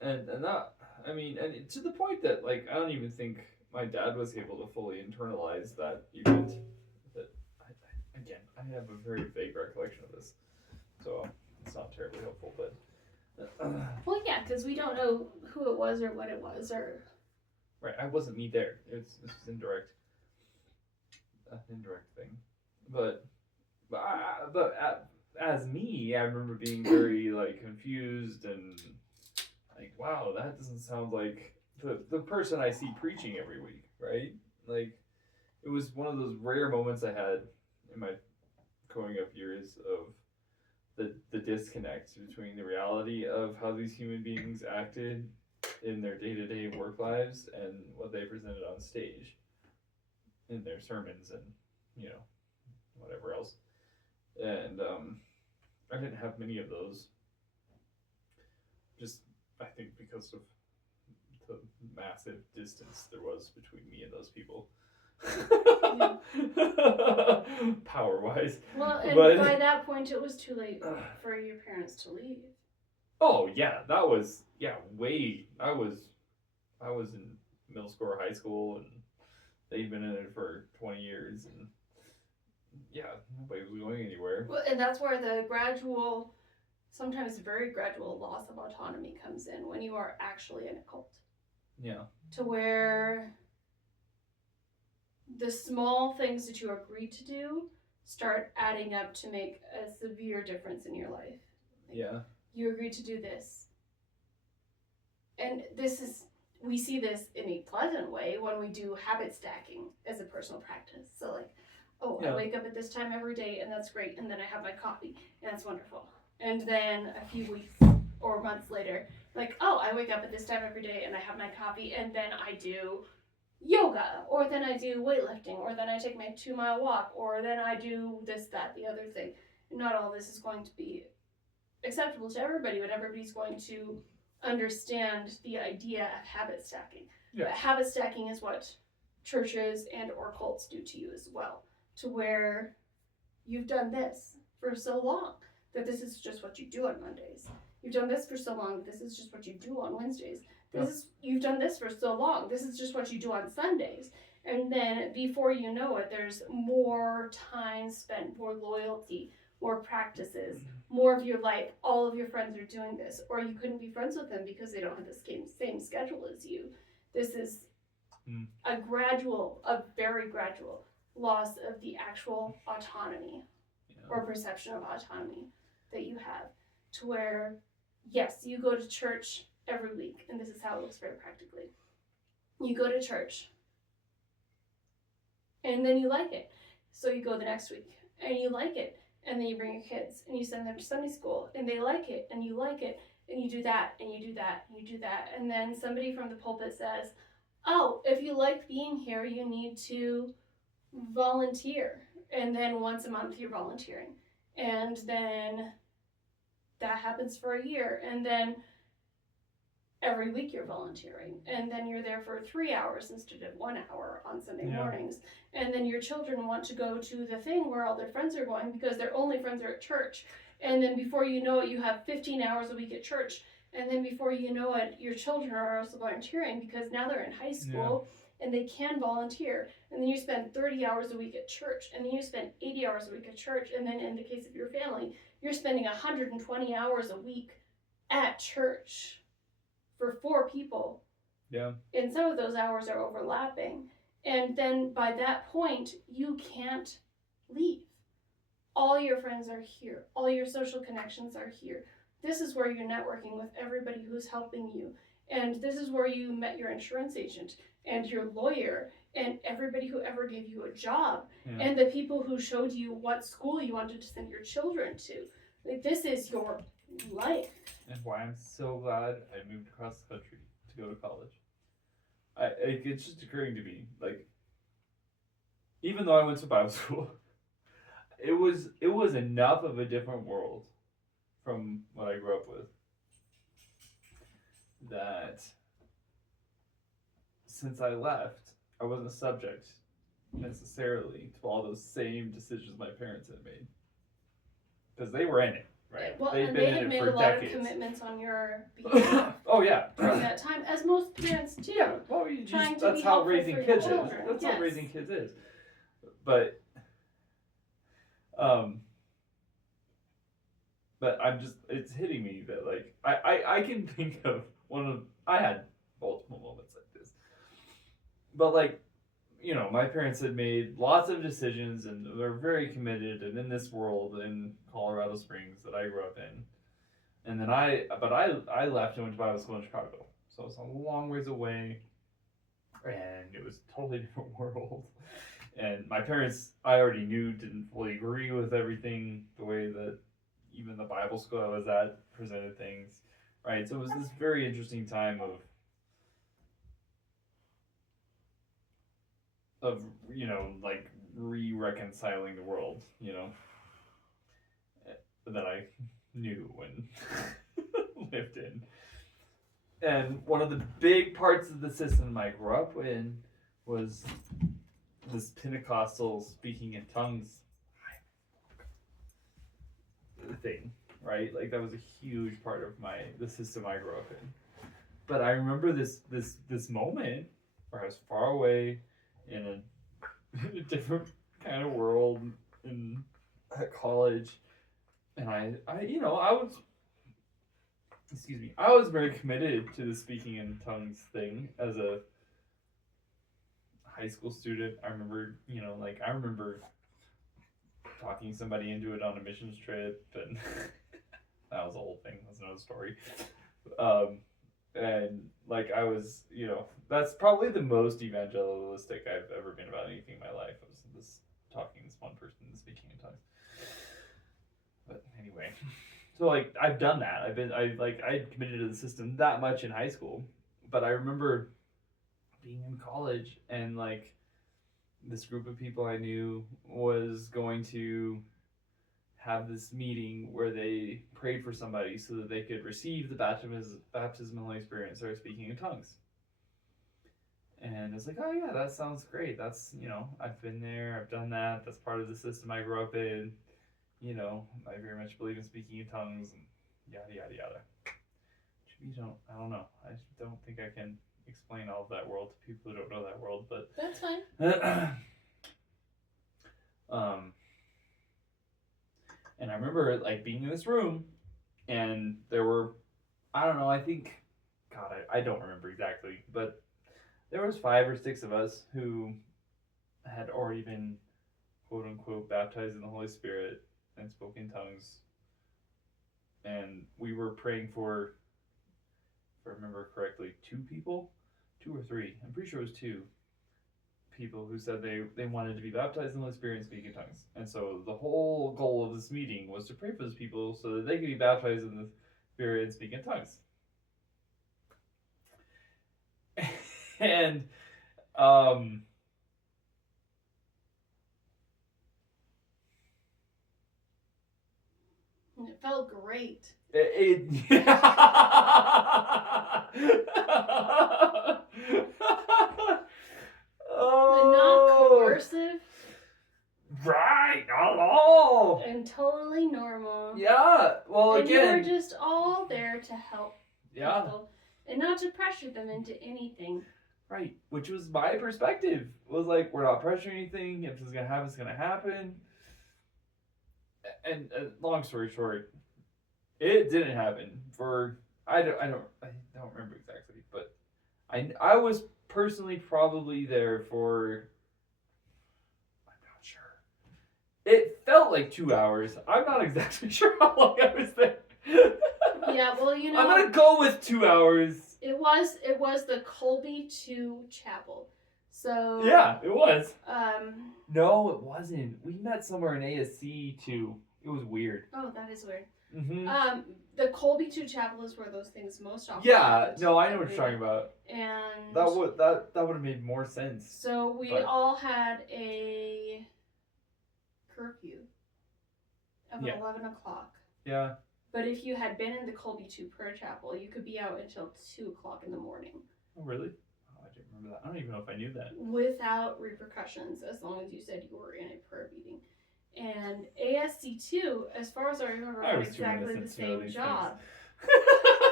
And that, I mean, and to the point that like I don't even think my dad was able to fully internalize that event. That again, I have a very vague recollection of this, so it's not terribly helpful. But well, yeah, because we don't know who it was or what it was, or right, I wasn't me there. This was indirect thing, but as me, I remember being very like confused and like, wow, that doesn't sound like the person I see preaching every week, right? Like, it was one of those rare moments I had in my growing up years of the disconnect between the reality of how these human beings acted in their day-to-day work lives and what they presented on stage in their sermons and whatever else. And I didn't have many of those, just I think because of the massive distance there was between me and those people. Power wise. Well, and by that point it was too late for your parents to leave. Oh yeah, that was way. I was in middle school or high school, and they'd been in it for 20 years, and nobody was going anywhere. Well, and that's where the gradual, sometimes very gradual loss of autonomy comes in when you are actually in a cult. Yeah. To where the small things that you agreed to do start adding up to make a severe difference in your life. Yeah. You agreed to do this. And we see this in a pleasant way when we do habit stacking as a personal practice. So like, I wake up at this time every day and that's great. And then I have my coffee and that's wonderful. And then a few weeks or months later, like, I wake up at this time every day and I have my coffee and then I do yoga, or then I do weightlifting, or then I take my 2-mile walk, or then I do this, that, the other thing. And not all this is going to be acceptable to everybody, but everybody's going to understand the idea of habit stacking. Yeah. But habit stacking is what churches and or cults do to you as well, to where you've done this for so long that this is just what you do on Mondays. You've done this for so long. This is just what you do on Wednesdays. Yep. You've done this for so long. This is just what you do on Sundays. And then before you know it, there's more time spent, more loyalty, more practices, more of your life. All of your friends are doing this, or you couldn't be friends with them because they don't have the same schedule as you. This is a very gradual loss of the actual autonomy or perception of autonomy that you have, to where, yes, you go to church every week, and this is how it looks very practically. You go to church, and then you like it, so you go the next week, and you like it, and then you bring your kids, and you send them to Sunday school, and they like it, and you like it, and you do that, and you do that, and you do that, and then somebody from the pulpit says, oh, if you like being here, you need to volunteer, and then once a month you're volunteering, and then that happens for a year, and then every week you're volunteering, and then you're there for 3 hours instead of 1 hour on Sunday mornings, and then your children want to go to the thing where all their friends are going because their only friends are at church, and then before you know it, you have 15 hours a week at church, and then before you know it, your children are also volunteering because now they're in high school and they can volunteer, and then you spend 30 hours a week at church, and then you spend 80 hours a week at church, and then in the case of your family, you're spending 120 hours a week at church for 4 people. Yeah. And some of those hours are overlapping. And then by that point, you can't leave. All your friends are here. All your social connections are here. This is where you're networking with everybody who's helping you. And this is where you met your insurance agent and your lawyer and everybody who ever gave you a job and the people who showed you what school you wanted to send your children to. Like, this is your life. And why I'm so glad I moved across the country to go to college. It's just occurring to me, like, even though I went to Bible school, it was enough of a different world from what I grew up with that since I left, I wasn't subject necessarily to all those same decisions my parents had made, because they were in it. Right. Well, They've and been they in had it made for a lot decades. of commitments on your behalf. Oh yeah. During that time, as most parents do. Yeah. Well, that's how raising kids is. That's how raising kids is. But I'm just, it's hitting me that, like, I can think of I had multiple moments like this. But, like, you know, my parents had made lots of decisions and they're very committed and in this world in Colorado Springs that I grew up in. And then I left and went to Bible school in Chicago. So it's a long ways away and it was a totally different world. And my parents, I already knew, didn't fully agree with everything, the way that even the Bible school I was at presented things, right? So it was this very interesting time of you know, like, reconciling the world, you know, that I knew and lived in. And one of the big parts of the system I grew up in was this Pentecostal speaking in tongues thing, right? Like, that was a huge part of the system I grew up in. But I remember this moment where I was far away in a different kind of world at college, and I was very committed to the speaking in tongues thing as a high school student. I remember talking somebody into it on a missions trip, and that was a whole thing. That's another story. And, like, I was, you know, that's probably the most evangelistic I've ever been about anything in my life. I was talking to this one person and speaking in tongues. But anyway, so, like, I've done that. I committed to the system that much in high school, but I remember being in college and, like, this group of people I knew was going to have this meeting where they prayed for somebody so that they could receive the baptismal experience or speaking in tongues. And it's like, oh yeah, that sounds great. That's, you know, I've been there, I've done that. That's part of the system I grew up in. You know, I very much believe in speaking in tongues. And yada yada yada. I don't know. I don't think I can explain all of that world to people who don't know that world, but That's fine. And I remember like being in this room, and there were, I don't know, I think, God, I don't remember exactly, but there was 5 or 6 of us who had already been, quote unquote, baptized in the Holy Spirit and spoke in tongues, and we were praying for, if I remember correctly, 2 people, 2 or 3. I'm pretty sure it was 2 people who said they wanted to be baptized in the Holy Spirit and speak in tongues. And so the whole goal of this meeting was to pray for those people so that they could be baptized in the Spirit and speak in tongues. And it felt great. Oh, not coercive. Right, not at all. And totally normal. Yeah, well, and again. And you were just all there to help people and not to pressure them into anything. Right, which was my perspective. Was like, we're not pressuring anything. If it's going to happen, it's going to happen. And long story short, it didn't happen for, I don't remember exactly, but I was personally probably there for, I'm not sure. It felt like 2 hours. I'm not exactly sure how long I was there. Yeah, well, you know, I'm gonna go with 2 hours. It was the Colby 2 Chapel. So yeah, it was. No, it wasn't. We met somewhere in ASC too. It was weird. Oh, that is weird. Mm-hmm. The Colby 2 Chapel is where those things most often. Yeah, no, I know what you're talking about. And that would have made more sense. So we all had a curfew of 11 o'clock. Yeah. But if you had been in the Colby 2 Prayer Chapel, you could be out until 2 o'clock in the morning. Oh, really? Oh, I didn't remember that. I don't even know if I knew that. Without repercussions, as long as you said you were in a prayer meeting. And ASC 2, as far as I remember, had exactly the same job.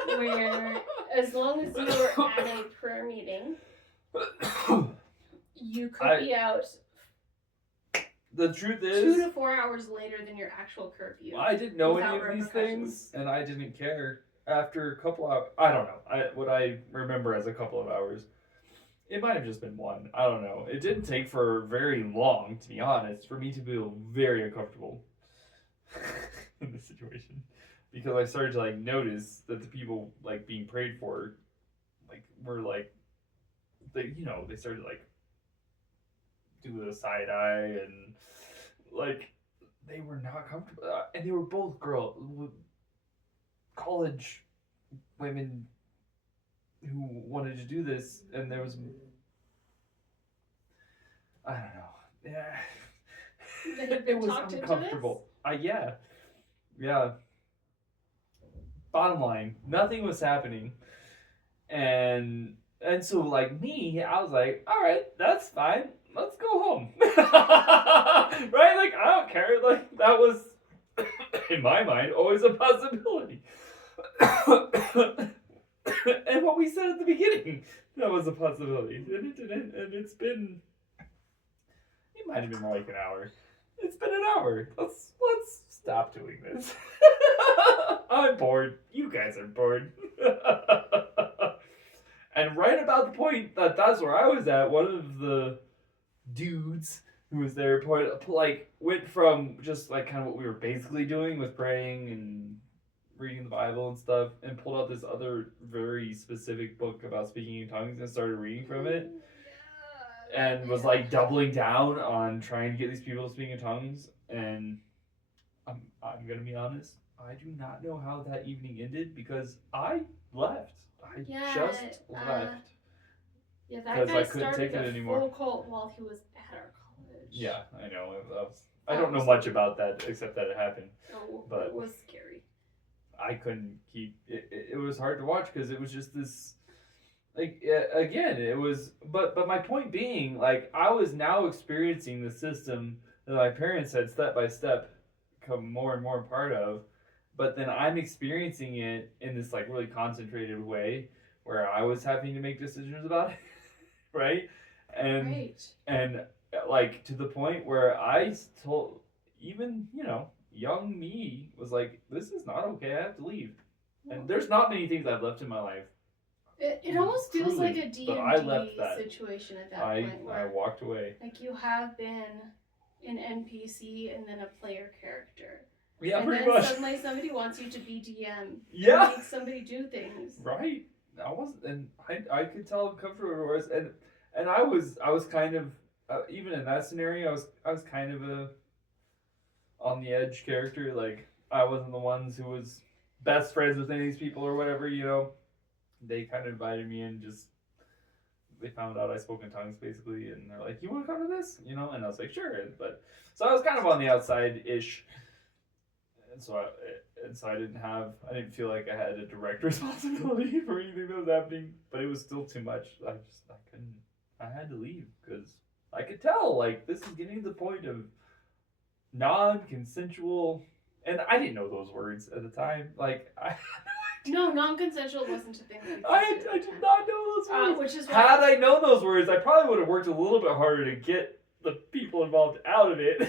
Where, as long as you were at a prayer meeting, you could be out. The truth is, 2 to 4 hours later than your actual curfew. I didn't know any of these things, and I didn't care. After a couple hours, I don't know. What I remember as a couple of hours. It might have just been 1. I don't know. It didn't take for very long, to be honest, for me to feel very uncomfortable in this situation, because I started to like notice that the people like being prayed for, like were like, they started to like do the side eye and like they were not comfortable, and they were both college women who wanted to do this, and there was, I don't know, yeah, it was uncomfortable. Yeah. Bottom line, nothing was happening, and so like me, I was like, all right, that's fine. Let's go home. Right? Like, I don't care. Like, that was, in my mind, always a possibility. And what we said at the beginning, that was a possibility. And it didn't. And it's been, it might have been more like an hour. It's been an hour. Let's stop doing this. I'm bored. You guys are bored. And right about the point that's where I was at, one of the dudes who was there went from just like kind of what we were basically doing with praying and reading the Bible and stuff, and pulled out this other very specific book about speaking in tongues and started reading from it, and was like doubling down on trying to get these people to speak in tongues. And I'm gonna be honest, I do not know how that evening ended, because I left. I just left. Yeah, that guy I couldn't take started it a anymore. full cult while he was at our college. Yeah, I know. I don't know much about that except that it happened. Oh, but it was scary. I couldn't keep it. It was hard to watch because it was just this. Like, again, it was. But my point being, like, I was now experiencing the system that my parents had step by step become more and more part of, but then I'm experiencing it in this like really concentrated way where I was having to make decisions about it, right? And Right. and like to the point where I told even young me was like, this is not okay. I have to leave. And there's not many things I've left in my life. It almost feels Truly, like a D but and I left D that. situation at that I point where walked away. like you have been an NPC and then a player character. Yeah, and pretty then much. Suddenly somebody wants you to be DM. Yeah. And make somebody do things. Right. I wasn't, and I could tell how comfortable it was, and I was kind of even in that scenario, I was kind of a on the edge character. Like I wasn't the ones who was best friends with any of these people or whatever. They kind of invited me in. Just they found out I spoke in tongues basically, and they're like, "You want to come to this?" And I was like, "Sure." But so I was kind of on the outside ish, and so I didn't feel like I had a direct responsibility for anything that was happening, but it was still too much. I couldn't. I had to leave because I could tell like this is getting to the point of non-consensual, and I didn't know those words at the time. Like No, non-consensual wasn't a thing. I did not know those words. Which is had I known those words, I probably would have worked a little bit harder to get the people involved out of it.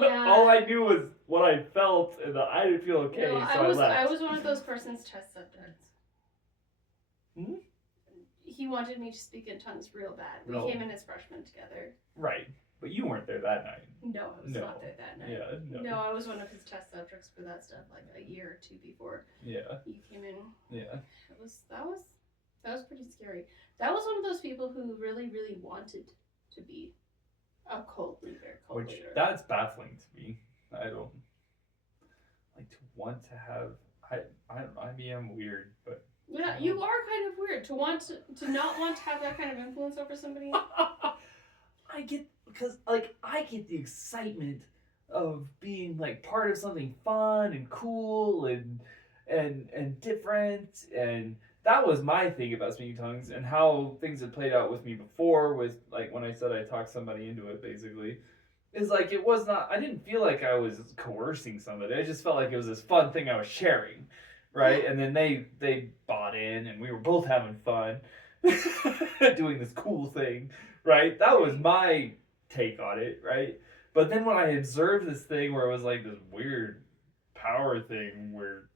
Yeah. All I knew was what I felt, and that I didn't feel okay, No, so I left. I was one of those person's test subjects. Hmm? He wanted me to speak in tongues real bad. We came in as freshmen together. Right, but you weren't there that night. No, I was not there that night. Yeah, no, I was one of his test subjects for that stuff, like a year or two before. Yeah. You came in. Yeah. That was pretty scary. That was one of those people who really, really wanted to be a cult leader. That's baffling to me. I don't like to want to have. I mean, I'm weird, but yeah, you are kind of weird to not want to have that kind of influence over somebody. I get the excitement of being like part of something fun and cool and different, and that was my thing about speaking tongues and how things had played out with me before with like when I said I talked somebody into it basically. Is like it was not. I didn't feel like I was coercing somebody. I just felt like it was this fun thing I was sharing, right? And then they bought in, and we were both having fun, doing this cool thing, right? That was my take on it, right? But then when I observed this thing where it was like this weird power thing, where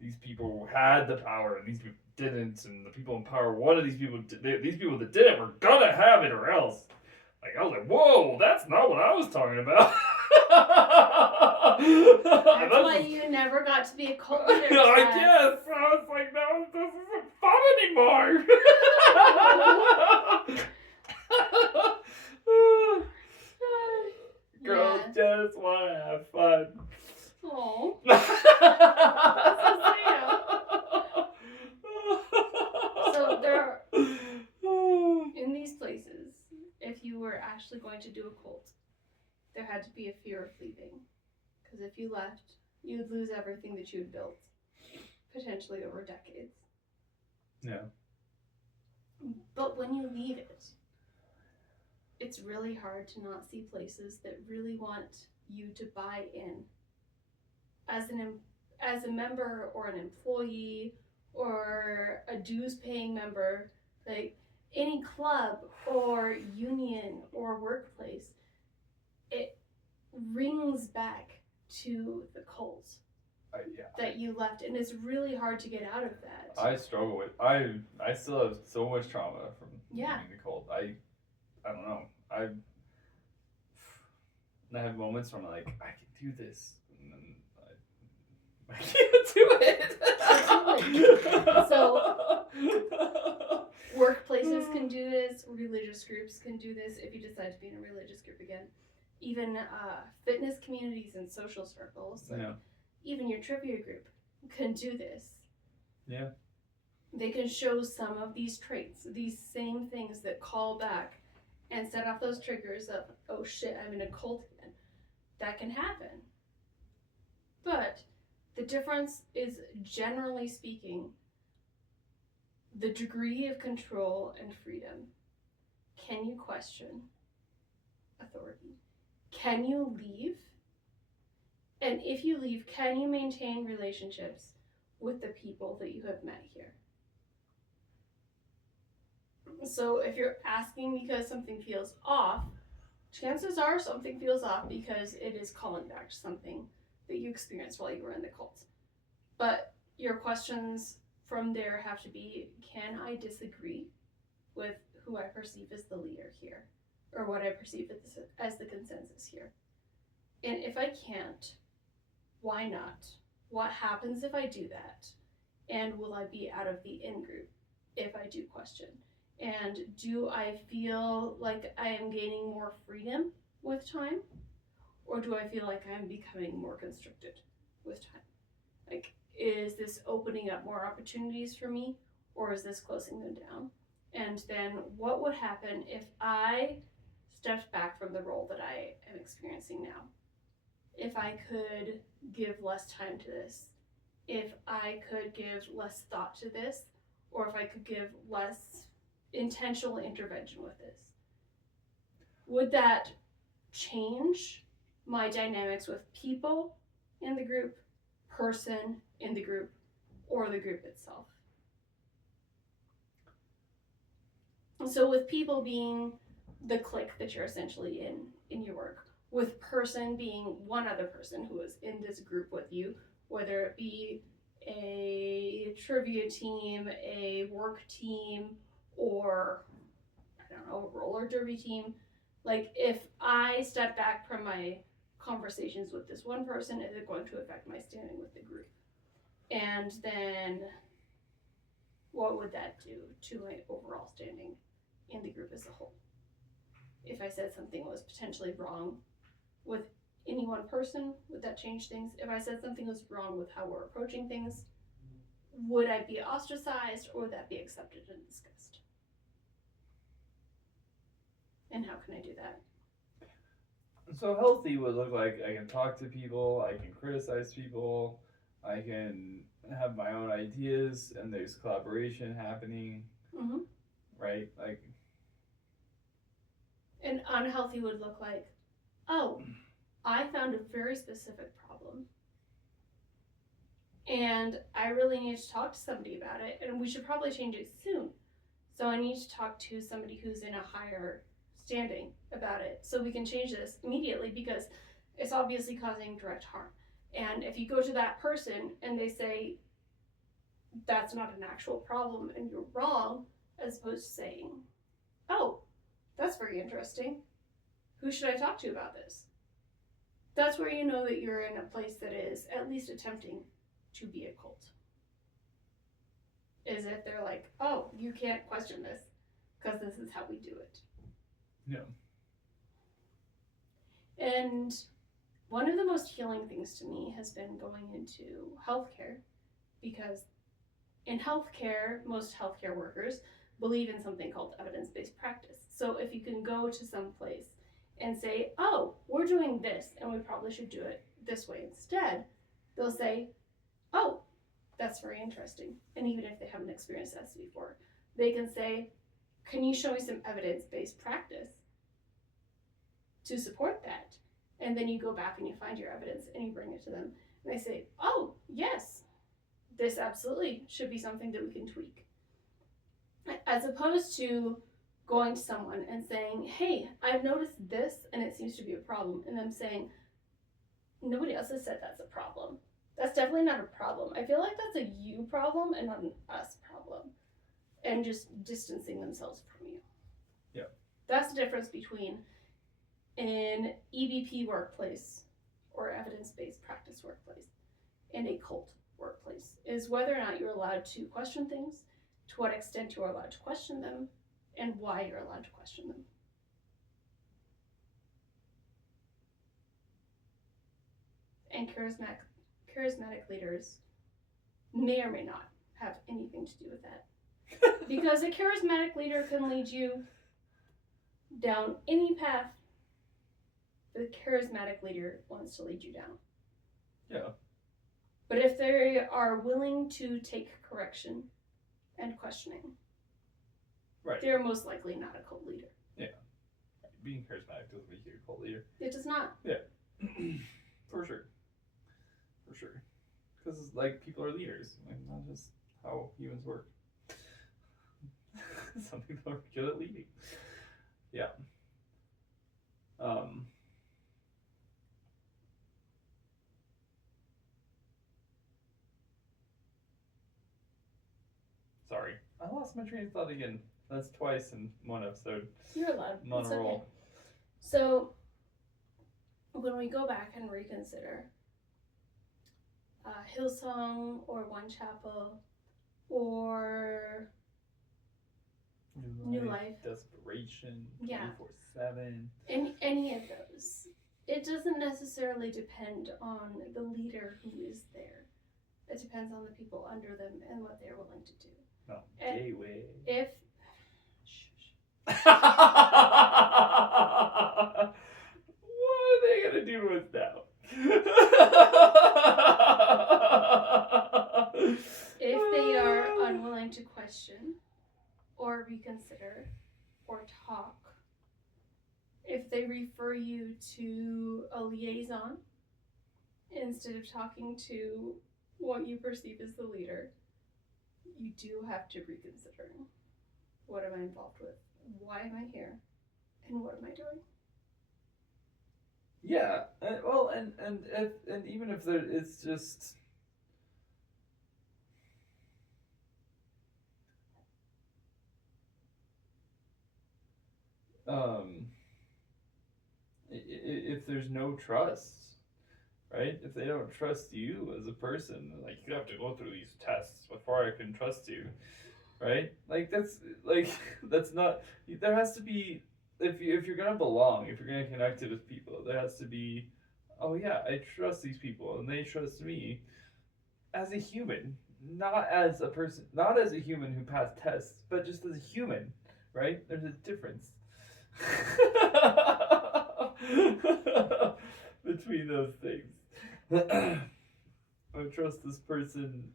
these people had the power and these people didn't, and the people in power wanted these people that didn't were gonna have it or else. Like, I was like, whoa, that's not what I was talking about. That's why you never got to be a cult leader. I guess. I was like, no, this isn't fun anymore. Girls just want to have fun. Oh. So there are, in these places, if you were actually going to do a cult, there had to be a fear of leaving. Because if you left, you would lose everything that you had built, potentially over decades. Yeah. But when you leave it, it's really hard to not see places that really want you to buy in. As a member or an employee or a dues-paying member, like any club or union or workplace, it rings back to the cult that you left, and it's really hard to get out of that. I struggle with. I still have so much trauma from leaving the cult. I don't know. I have moments where I'm like, I can do this, and then I can't do it. So workplaces can do this, religious groups can do this if you decide to be in a religious group again. Even fitness communities and social circles, even your trivia group can do this. Yeah. They can show some of these traits, these same things that call back and set off those triggers of, oh shit, I'm in a cult again. That can happen. But the difference is, generally speaking, the degree of control and freedom. Can you question authority? Can you leave And if you leave, can you maintain relationships with the people that you have met here? So if you're asking because something feels off, chances are something feels off because it is calling back to something that you experienced while you were in the cult. But your questions from there have to be, can I disagree with who I perceive as the leader here? Or what I perceive as the consensus here? And if I can't, why not? What happens if I do that? And will I be out of the in-group if I do question? And do I feel like I am gaining more freedom with time? Or do I feel like I'm becoming more constricted with time? Like, is this opening up more opportunities for me? Or is this closing them down? And then what would happen if I stepped back from the role that I am experiencing now? If I could give less time to this, if I could give less thought to this, or if I could give less intentional intervention with this, would that change my dynamics with people in the group, person in the group, or the group itself? So with people being the clique that you're essentially in your work, with person being one other person who is in this group with you, whether it be a trivia team, a work team, or I don't know, a roller derby team. Like, if I step back from my conversations with this one person, is it going to affect my standing with the group? And then what would that do to my overall standing in the group as a whole? If I said something was potentially wrong with any one person, would that change things? If I said something was wrong with how we're approaching things, would I be ostracized, or would that be accepted and discussed? And how can I do that? So healthy would look like I can talk to people, I can criticize people, I can have my own ideas, and there's collaboration happening, right? Like, and unhealthy would look like, oh, I found a very specific problem, and I really need to talk to somebody about it, and we should probably change it soon. So I need to talk to somebody who's in a higher standing about it so we can change this immediately, because it's obviously causing direct harm. And if you go to that person and they say that's not an actual problem and you're wrong, as opposed to saying, oh, that's very interesting, who should I talk to about this? That's where you know that you're in a place that is at least attempting to be a cult. Is if they're like, oh, you can't question this because this is how we do it. yeah. And one of the most healing things to me has been going into healthcare, because in healthcare, most healthcare workers believe in something called evidence-based practice. So if you can go to some place and say, oh, we're doing this and we probably should do it this way instead, they'll say, oh, that's very interesting. And even if they haven't experienced that before, they can say, can you show me some evidence-based practice to support that? And then you go back and you find your evidence and you bring it to them. And they say, oh, yes, this absolutely should be something that we can tweak. As opposed to going to someone and saying, hey, I've noticed this and it seems to be a problem. And them saying, nobody else has said that's a problem. That's definitely not a problem. I feel like that's a you problem and not an us problem. And just distancing themselves from you. Yeah. That's the difference between an EBP workplace or evidence-based practice workplace and a cult workplace, is whether or not you're allowed to question things, to what extent you're allowed to question them, and why you're allowed to question them. And charismatic leaders may or may not have anything to do with that. Because a charismatic leader can lead you down any path the charismatic leader wants to lead you down. Yeah. But if they are willing to take correction and questioning, right, they're most likely not a cult leader. Yeah. Being charismatic doesn't make you a cult leader. It does not. Yeah. For sure. sure. Because, like, people are leaders. Like, not just how humans work. Some people are good at leading. Yeah. Sorry. I lost my train of thought again. That's twice in one episode. You're allowed. I'm on a roll. Okay. So, when we go back and reconsider Hillsong or One Chapel or New Life, Desperation, yeah, 24/7. any of those, it doesn't necessarily depend on the leader who is there. It depends on the people under them and what they're willing to do. No, gateway. If What are they gonna do with now? if they are unwilling to question or reconsider or talk, if they refer you to a liaison instead of talking to what you perceive as the leader, you do have to reconsider. What am I involved with? Why am I here? And what am I doing? Yeah, well, and even if there, it's just if there's no trust, right? If they don't trust you as a person, like, you have to go through these tests before I can trust you, right? Like, that's not. There has to be, if you're gonna belong, if you're gonna connect it with people, there has to be, oh yeah, I trust these people and they trust me as a human, not as a person, not as a human who passed tests, but just as a human, right? There's a difference between those things. I trust this person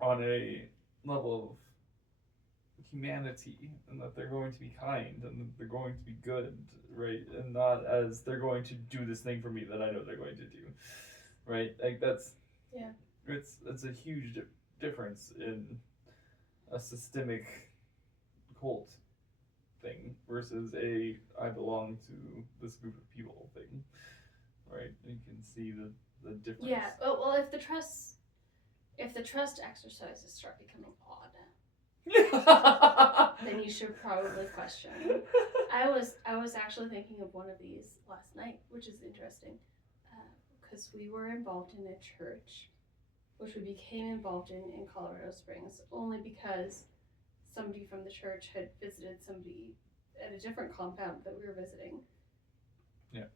on a level of humanity, and that they're going to be kind, and that they're going to be good, right? And not as they're going to do this thing for me that I know they're going to do, right? Like, that's, yeah, it's a huge difference in a systemic cult thing versus a I belong to this group of people thing, right? You can see the difference. Yeah. Well, if the trust exercises start becoming odd, then you should probably question. I was actually thinking of one of these last night, which is interesting, because we were involved in a church, which we became involved in Colorado Springs only because somebody from the church had visited somebody at a different compound that we were visiting. Yeah.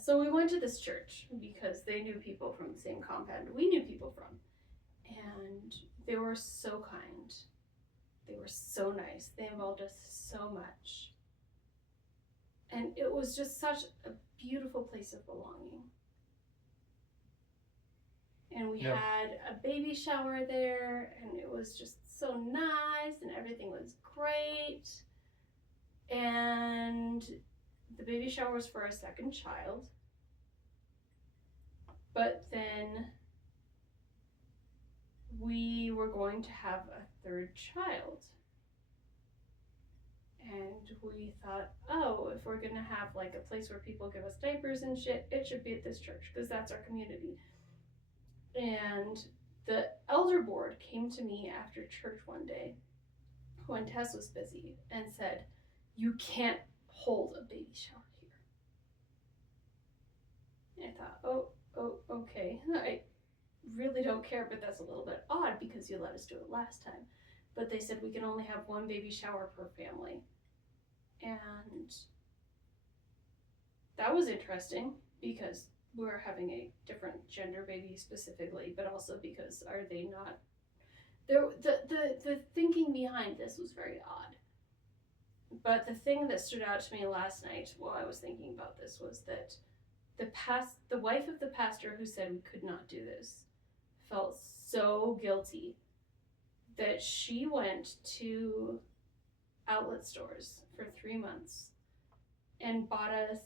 So we went to this church because they knew people from the same compound we knew people from, and they were so kind. They were so nice. They involved us so much. And it was just such a beautiful place of belonging. And we had a baby shower there, and it was just so nice, and everything was great. And the baby shower was for our second child. But then we were going to have a third child. And we thought, oh, if we're going to have like a place where people give us diapers and shit, it should be at this church because that's our community. And the elder board came to me after church one day when Tess was busy and said, you can't hold a baby shower here. And I thought, oh, okay. I really don't care, but that's a little bit odd because you let us do it last time. But they said we can only have one baby shower per family. And that was interesting because we're having a different gender baby specifically, but also because are they not there? The thinking behind this was very odd. But the thing that stood out to me last night while I was thinking about this was that the wife of the pastor who said we could not do this felt so guilty that she went to outlet stores for 3 months and bought us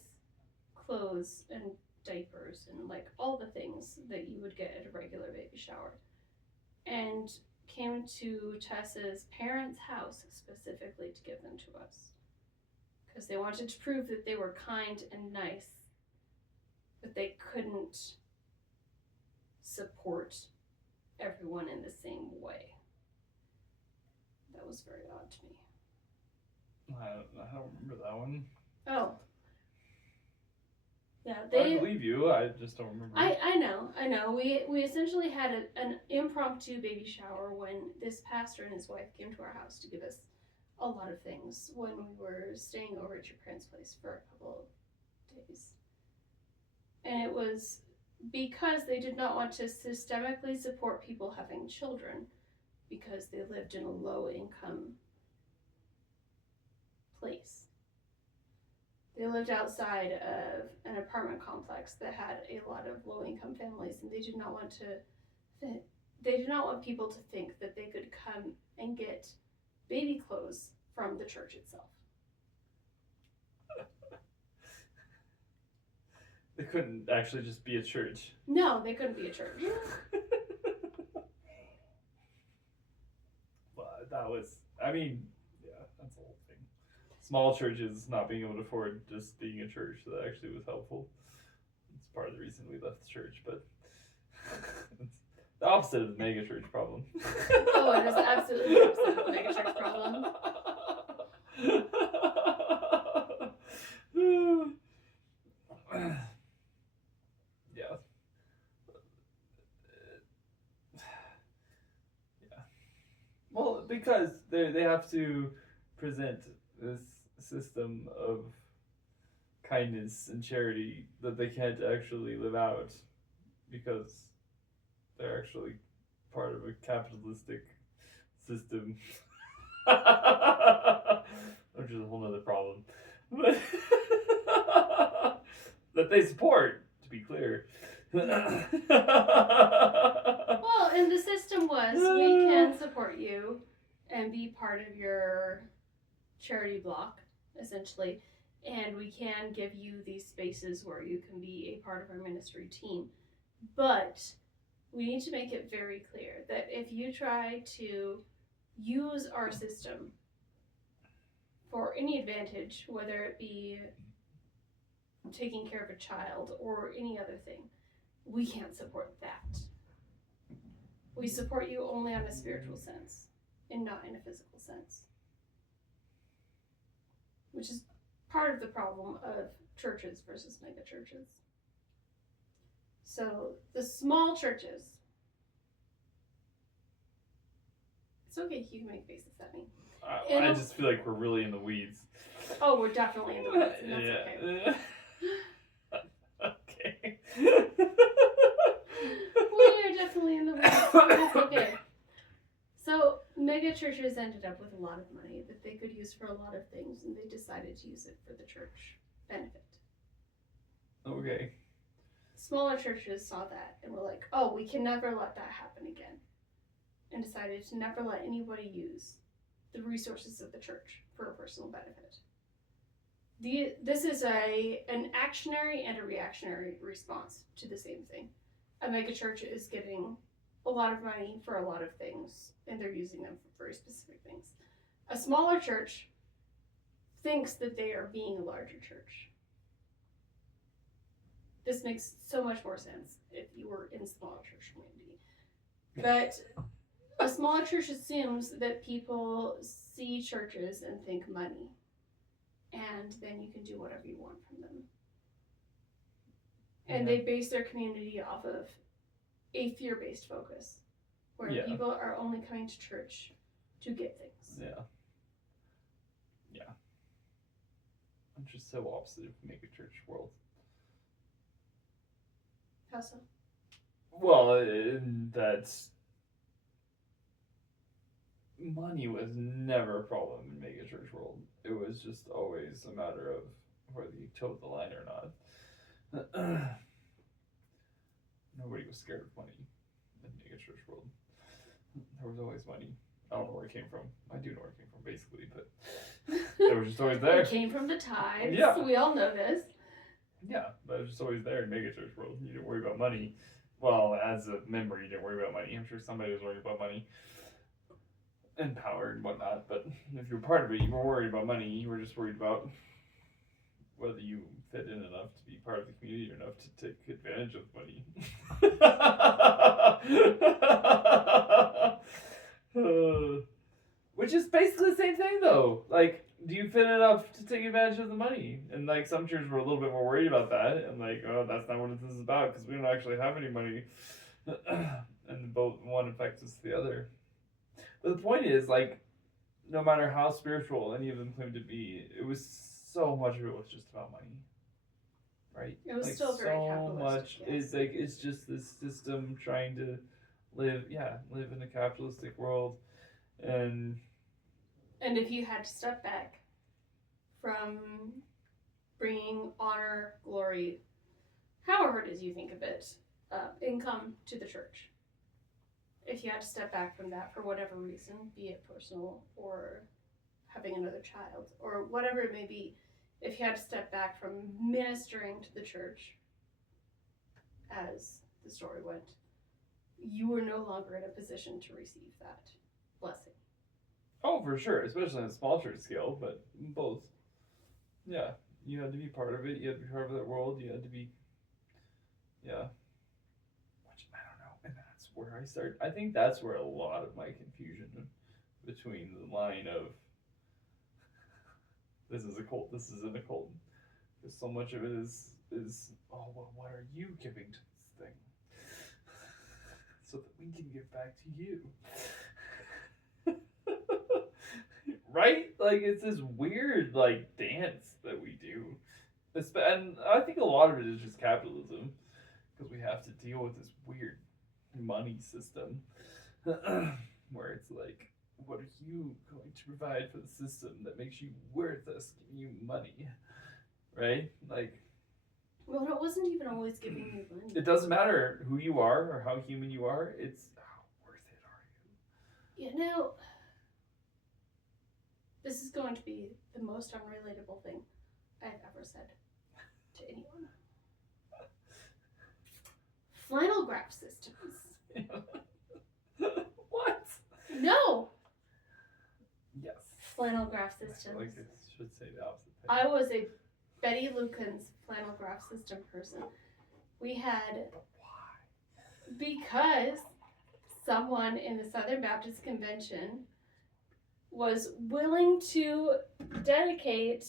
clothes and diapers and like all the things that you would get at a regular baby shower. And came to Tessa's parents' house specifically to give them to us. Because they wanted to prove that they were kind and nice, but they couldn't support everyone in the same way. That was very odd to me. I don't remember that one. Oh. Yeah, I believe you. I just don't remember. I know. We essentially had an impromptu baby shower when this pastor and his wife came to our house to give us a lot of things when we were staying over at your parents' place for a couple of days. And it was because they did not want to systemically support people having children because they lived in a low-income place. They lived outside of an apartment complex that had a lot of low-income families, and they did not want people to think that they could come and get baby clothes from the church itself. They couldn't actually just be a church. No, they couldn't be a church. But that was, I mean, yeah, that's the whole thing. Small churches not being able to afford just being a church, that actually was helpful. It's part of the reason we left the church, but it's the opposite of the mega church problem. Oh, it is absolutely the opposite of the mega church problem. Yeah. Well, because they have to present this system of kindness and charity that they can't actually live out because they're actually part of a capitalistic system. Which is a whole nother problem. But that they support, to be clear. Well, and the system was, we can support you and be part of your charity block, essentially, and we can give you these spaces where you can be a part of our ministry team. But we need to make it very clear that if you try to use our system for any advantage, whether it be taking care of a child or any other thing, we can't support that. We support you only on a spiritual sense and not in a physical sense. Which is part of the problem of churches versus mega churches. So the small churches, it's okay, you can make faces at me. I just feel like we're really in the weeds. Oh, we're definitely in the weeds, and that's yeah. Okay. We are definitely in the weeds, but it's okay. So mega churches ended up with a lot of money that they could use for a lot of things, and they decided to use it for the church benefit. Okay. Smaller churches saw that and were like, oh, we can never let that happen again. And decided to never let anybody use the resources of the church for a personal benefit. This is an actionary and a reactionary response to the same thing. A mega church is getting a lot of money for a lot of things, and they're using them for very specific things. A smaller church thinks that they are being a larger church. This makes so much more sense if you were in a smaller church community. But a smaller church assumes that people see churches and think money, and then you can do whatever you want from them. And they base their community off of a fear-based focus, where people are only coming to church to get things. Yeah. I'm just so opposite of mega church world. How so? Well, that money was never a problem in mega church world. It was just always a matter of whether you towed the line or not. Nobody was scared of money in mega church world. There was always money. I don't know where it came from. I do know where it came from, basically, but it was just always there. It came from the tithes. Yeah. We all know this. Yeah, that was just always there in megachurch world. You didn't worry about money. Well, as a member, you didn't worry about money. I'm sure somebody was worried about money and power and whatnot. But if you were part of it, you weren't worried about money. You were just worried about whether you fit in enough to be part of the community or enough to take advantage of money. Which is basically the same thing, though. Like, do you fit enough to take advantage of the money? And like, some churches were a little bit more worried about that, and like, oh, that's not what this is about because we don't actually have any money, and both one affects the other. But the point is, like, no matter how spiritual any of them claimed to be, it was so much of it was just about money, right? It was like, still very so capitalistic. much. Yes. It's like it's just this system trying to live in a capitalistic world, and if you had to step back from bringing honor, glory, however it is you think of it, income to the church, if you had to step back from that for whatever reason, be it personal or having another child or whatever it may be, if you had to step back from ministering to the church, as the story went, you were no longer in a position to receive that blessing. oh, for sure, especially on a small church scale, but both. Yeah, you had to be part of it. You had to be part of that world. You had to be, yeah. Which I don't know, and that's where I start. I think that's where a lot of my confusion between the line of this is a cult, this isn't a cult. Because so much of it is oh well, what are you giving to this thing, so that we can give back to you. Right? Like, it's this weird, like, dance that we do. And I think a lot of it is just capitalism. Because we have to deal with this weird money system. Where it's like, what are you going to provide for the system that makes you worth us giving you money? Right? Like, well, it wasn't even always giving you money. It doesn't matter who you are or how human you are. It's how worth it are you? You know, this is going to be the most unrelatable thing I've ever said to anyone. Flannel graph systems. What? No! Yes. Flannel graph I systems. feel like I should say the opposite thing. I was a Betty Lukens flannel graph system person. We had, But why? because someone in the Southern Baptist Convention was willing to dedicate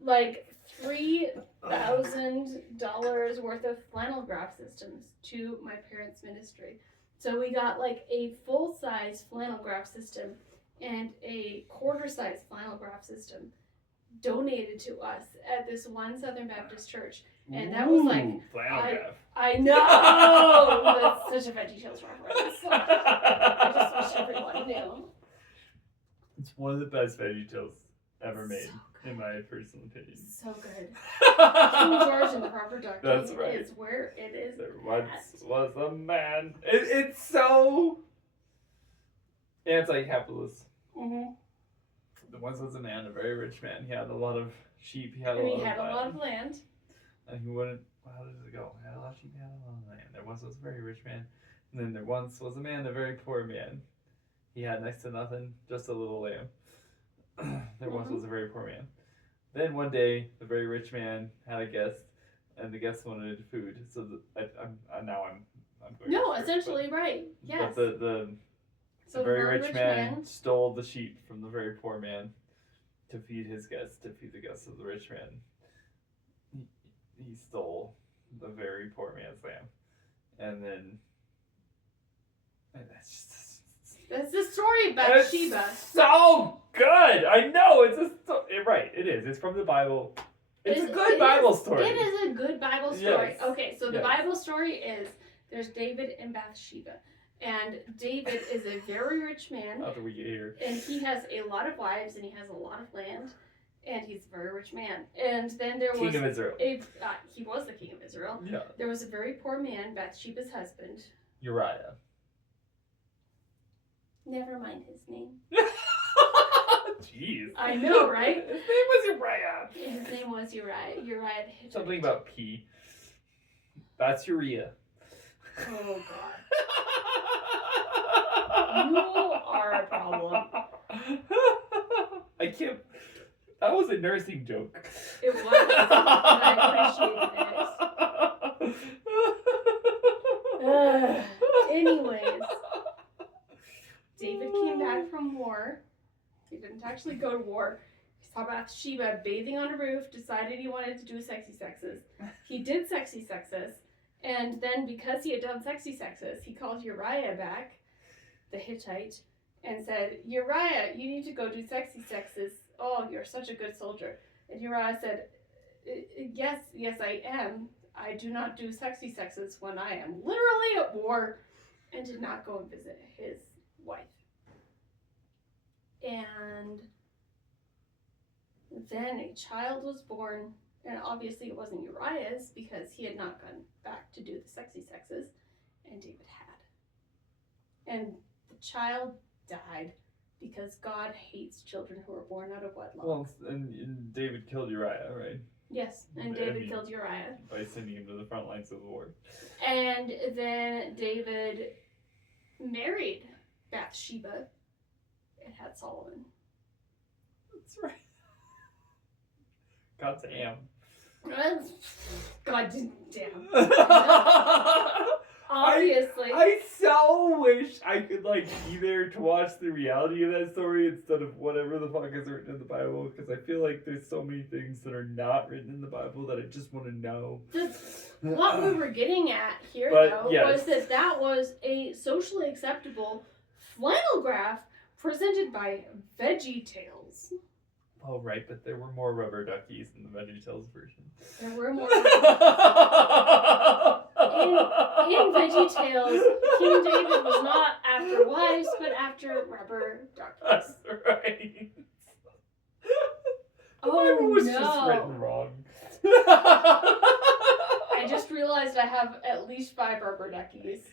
like $3,000 worth of flannel graph systems to my parents' ministry. So we got like a full-size flannel graph system and a quarter-size flannel graph system donated to us at this one Southern Baptist church. And that was like, flannel graph. I know! That's such a VeggieTales reference. I just wish everyone knew. It's one of the best VeggieTales ever made, So in my personal opinion. So good. King George and the Proper Doctrine That's right. is where it is. There once was a man. It's so anti-capitalist. Mm-hmm. There once was a man, a very rich man. He had a lot of sheep. He had And a he lot had of a land. lot of land. And he wouldn't. How does it go? He had a lot of sheep. He had a lot of land. There once was a very rich man. And then there once was a man, a very poor man. He had next to nothing, just a little lamb. There once was a very poor man. Then one day, the very rich man had a guest, and the guest wanted food. So I'm going. No, off script, essentially, right. Yes. But the very rich man stole the sheep from the very poor man to feed his guests, to feed the guests of the rich man. He stole the very poor man's lamb, and that's just. That's the story of Bathsheba. So good. I know right. It is. It's from the Bible. It's a good Bible story. It is a good Bible story. Yes. Okay, so the Bible story is there's David and Bathsheba, and David is a very rich man. After we get here, and he has a lot of wives, and he has a lot of land, and he's a very rich man. And then there was King of Israel. He was the king of Israel. Yeah. There was a very poor man, Bathsheba's husband. Uriah. Never mind his name. Jeez. I know, right? His name was Uriah. His name was Uriah. Uriah the Hittite. Something about P. That's Urea. Oh God. You are a problem. I can't. That was a nursing joke. It was, and I appreciated it. Anyways, David came back from war. He didn't actually go to war. He saw Bathsheba bathing on a roof, decided he wanted to do sexy sexes. He did sexy sexes, and then because he had done sexy sexes, he called Uriah back, the Hittite, and said, Uriah, you need to go do sexy sexes. Oh, you're such a good soldier. And Uriah said, yes, I am. I do not do sexy sexes when I am literally at war, and did not go and visit his wife. And then a child was born, and obviously it wasn't Uriah's because he had not gone back to do the sexy sexes, and David had. And the child died because God hates children who are born out of wedlock. Well, and David killed Uriah, right? Yes, and David killed Uriah. By sending him to the front lines of the war. And then David married Bathsheba and had Solomon. That's right. God damn. God damn. Obviously. I so wish I could be there to watch the reality of that story instead of whatever the fuck is written in the Bible, because I feel like there's so many things that are not written in the Bible that I just want to know. What we were getting at here, yes. was that was a socially acceptable flannel graph presented by VeggieTales. Oh, right, but there were more rubber duckies in the VeggieTales version. There were more. In VeggieTales, King David was not after wives, but after rubber duckies. That's right. The Oh, Bible was no. just written wrong. I just realized I have at least 5 rubber duckies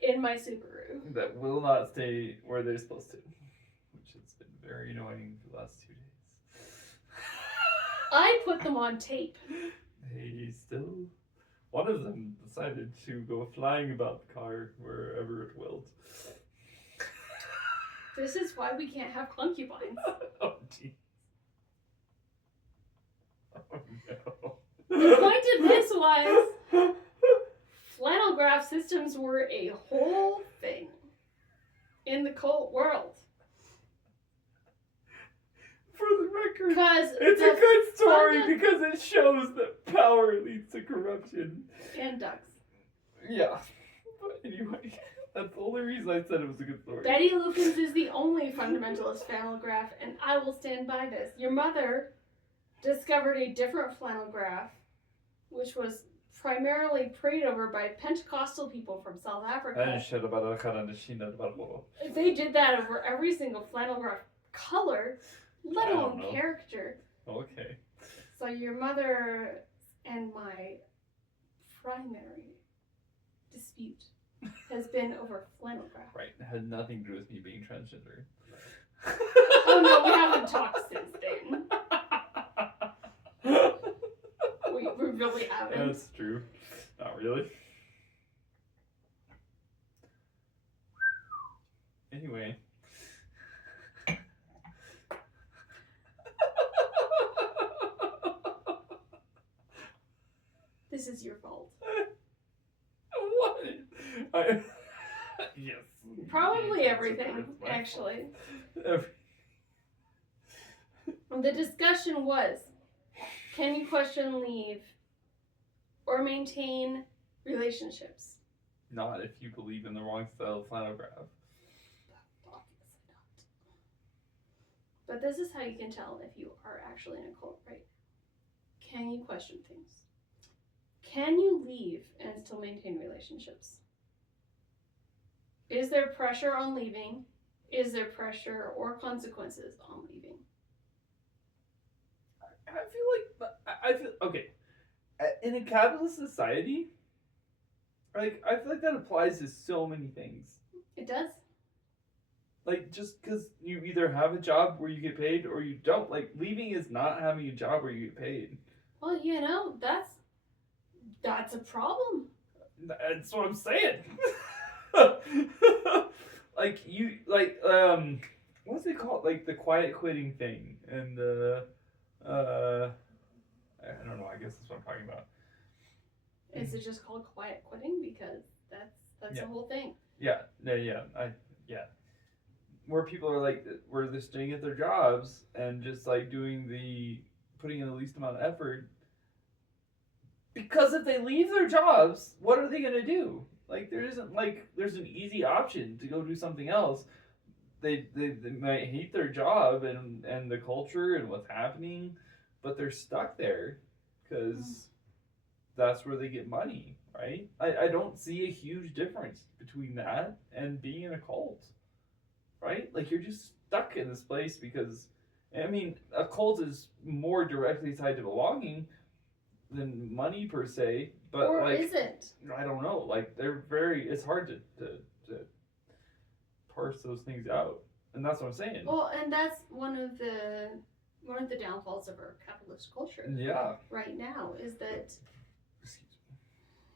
in my Subaru. That will not stay where they're supposed to, which has been very annoying for the last 2 days. I put them on tape. They still... One of them decided to go flying about the car wherever it willed. This is why we can't have concubines. Oh, jeez. Oh, no. The point of this was flannel graph systems were a whole thing in the cult world. For the record, Because it's a good story because it shows that power leads to corruption. And ducks. Yeah. But anyway, that's the only reason I said it was a good story. Betty Lukens is the only fundamentalist flannel graph, and I will stand by this. Your mother discovered a different flannel graph, which was primarily prayed over by Pentecostal people from South Africa. They did that over every single flannel graph color, let alone character. Okay. So your mother and my primary dispute has been over flannel graph. Right. It had nothing to do with me being transgender. Oh no, we haven't talked since then. We really haven't. That's true. Not really. Anyway. This is your fault. What? Yes. Probably everything, actually. The discussion was, can you question leave or maintain relationships? Not if you believe in the wrong style of flannel graph. Obviously not. But this is how you can tell if you are actually in a cult, right? Can you question things? Can you leave and still maintain relationships? Is there pressure on leaving? Is there pressure or consequences on leaving? I feel okay. In a capitalist society, I feel like that applies to so many things. It does. Like, just because you either have a job where you get paid or you don't. Like, leaving is not having a job where you get paid. Well, that's a problem. That's what I'm saying. Like, what's it called? Like, the quiet quitting thing. And, I don't know, I guess that's what I'm talking about. Is it just called quiet quitting? Because that's the whole thing. Yeah, where people are like, where they're staying at their jobs and just like putting in the least amount of effort. Because if they leave their jobs, what are they gonna do? Like, there's an easy option to go do something else. They might hate their job and the culture and what's happening, but they're stuck there because that's where they get money, right? I don't see a huge difference between that and being in a cult, right? Like, you're just stuck in this place because, I mean, a cult is more directly tied to belonging than money per se, but or like, is it? I don't know. Like, it's hard to parse those things out, and that's what I'm saying. Well, and that's one of the downfalls of our capitalist culture. Yeah. Right now is that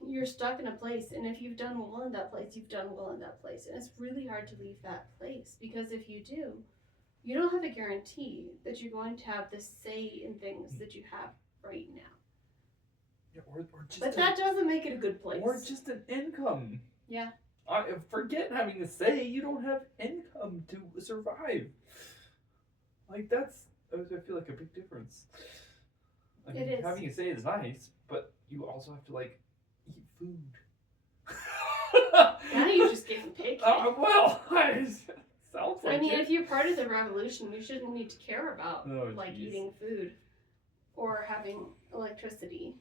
you're stuck in a place, and if you've done well in that place, you've done well in that place, and it's really hard to leave that place because if you do, you don't have a guarantee that you're going to have the say in things that you have right now. Yeah, or just but that doesn't make it a good place. Or just an income. Yeah. Forget having a say. You don't have income to survive. Like, that's, I feel like, a big difference. I mean, it is. Having a say is nice, but you also have to, like, eat food. Now you're just getting picky. Well, sounds like I mean, it. if you're part of the revolution, you shouldn't need to care about eating food or having electricity.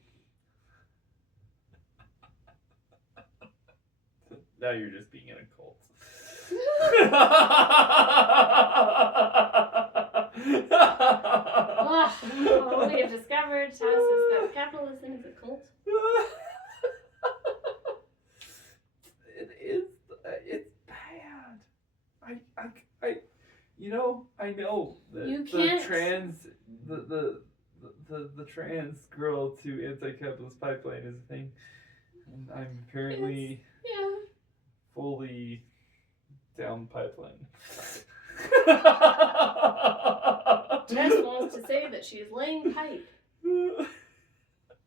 Now you're just being in a cult. What we have discovered tells us that capitalism is a cult. It's bad. I know that You can't. the trans girl to anti-capitalist pipeline is a thing, and I'm apparently fully down pipeline. Jess wants to say that she is laying pipe.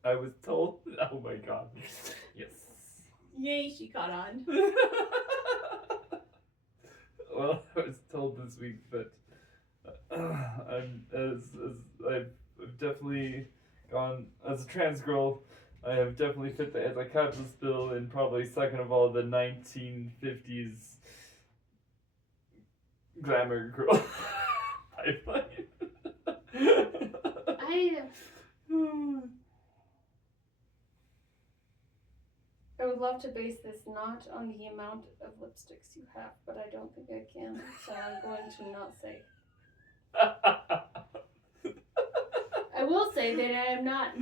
I was told. Oh my god. Yes. Yay, she caught on. Well, I was told this week that I've definitely gone as a trans girl. I have definitely fit the anti-capitalist bill, and probably second of all, the 1950s glamour girl pipeline. I would love to base this not on the amount of lipsticks you have, but I don't think I can, so I'm going to not say. I will say that I am not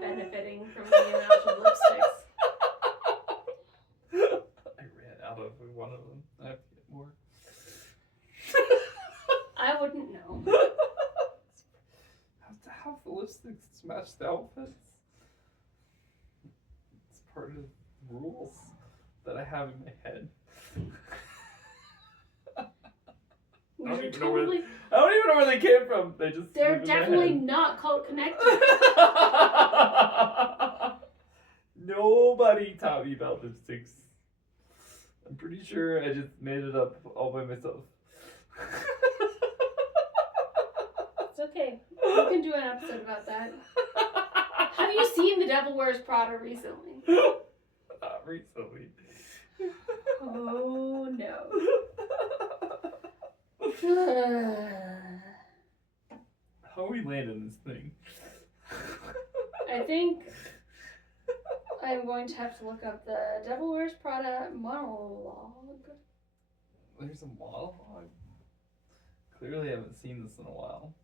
benefiting from the amount of lipsticks. I ran out of one of them. I have to get more. I wouldn't know. Have to have the lipsticks to match the outfits. It's part of the rules that I have in my head. I don't even know where they came from. They're definitely not cult connected. Nobody taught me about lipsticks. I'm pretty sure I just made it up all by myself. It's okay. We can do an episode about that. Have you seen The Devil Wears Prada recently? Not recently. Oh no. How are we landing this thing? I think I'm going to have to look up the Devil Wears Prada monologue. There's a monologue? Clearly haven't seen this in a while.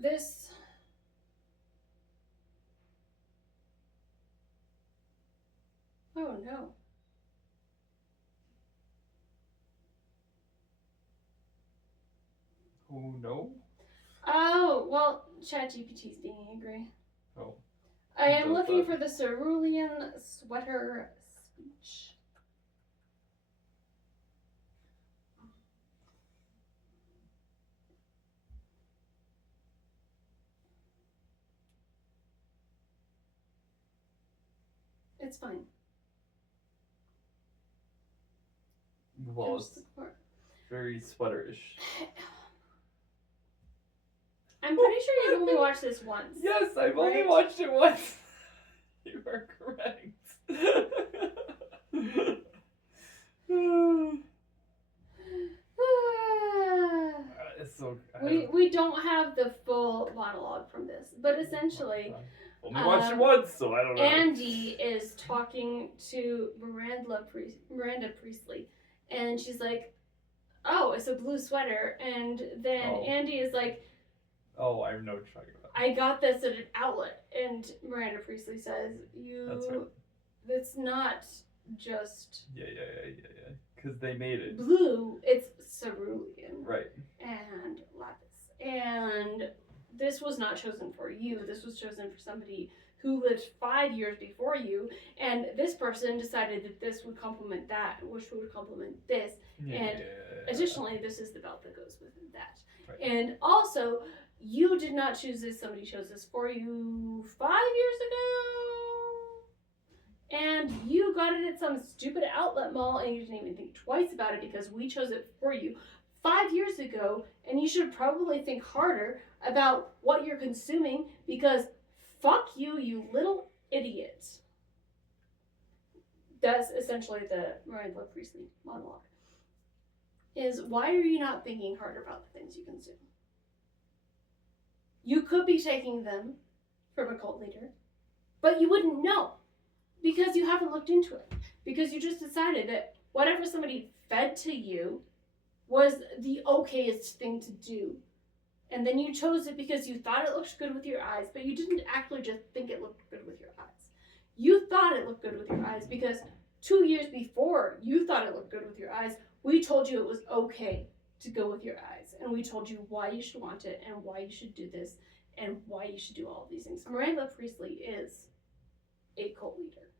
This... Oh no. Oh no. Oh, well, ChatGPT's being angry. Oh. I am Does looking that. for the cerulean sweater speech. It's fine. Well, it's very sweaterish. I'm pretty sure you've only watched this once. Yes, I've only Right? watched it once. You are correct. It's so. We don't have the full monologue from this, but essentially, Only watched it once, so I don't know. Andy is talking to Miranda Priestley, and she's like, "Oh, it's a blue sweater," and then Andy is like, "Oh, I know what you're talking about. I got this at an outlet," and Miranda Priestley says, That's right. That's not just Yeah. Because they made it blue; it's cerulean, right, and lapis, and this was not chosen for you. This was chosen for somebody who lived 5 years before you, and this person decided that this would complement that, which would complement this, and additionally, this is the belt that goes with that. Right. And also, you did not choose this, somebody chose this for you 5 years ago, and you got it at some stupid outlet mall, and you didn't even think twice about it because we chose it for you 5 years ago, and you should probably think harder about what you're consuming because fuck you, you little idiot. That's essentially the Miranda Priestley monologue. Is why are you not thinking harder about the things you consume? You could be taking them from a cult leader, but you wouldn't know because you haven't looked into it. Because you just decided that whatever somebody fed to you was the okayest thing to do. And then you chose it because you thought it looked good with your eyes, but you didn't actually just think it looked good with your eyes. You thought it looked good with your eyes because 2 years before you thought it looked good with your eyes, we told you it was okay to go with your eyes. And we told you why you should want it and why you should do this and why you should do all of these things. Miranda Priestley is a cult leader.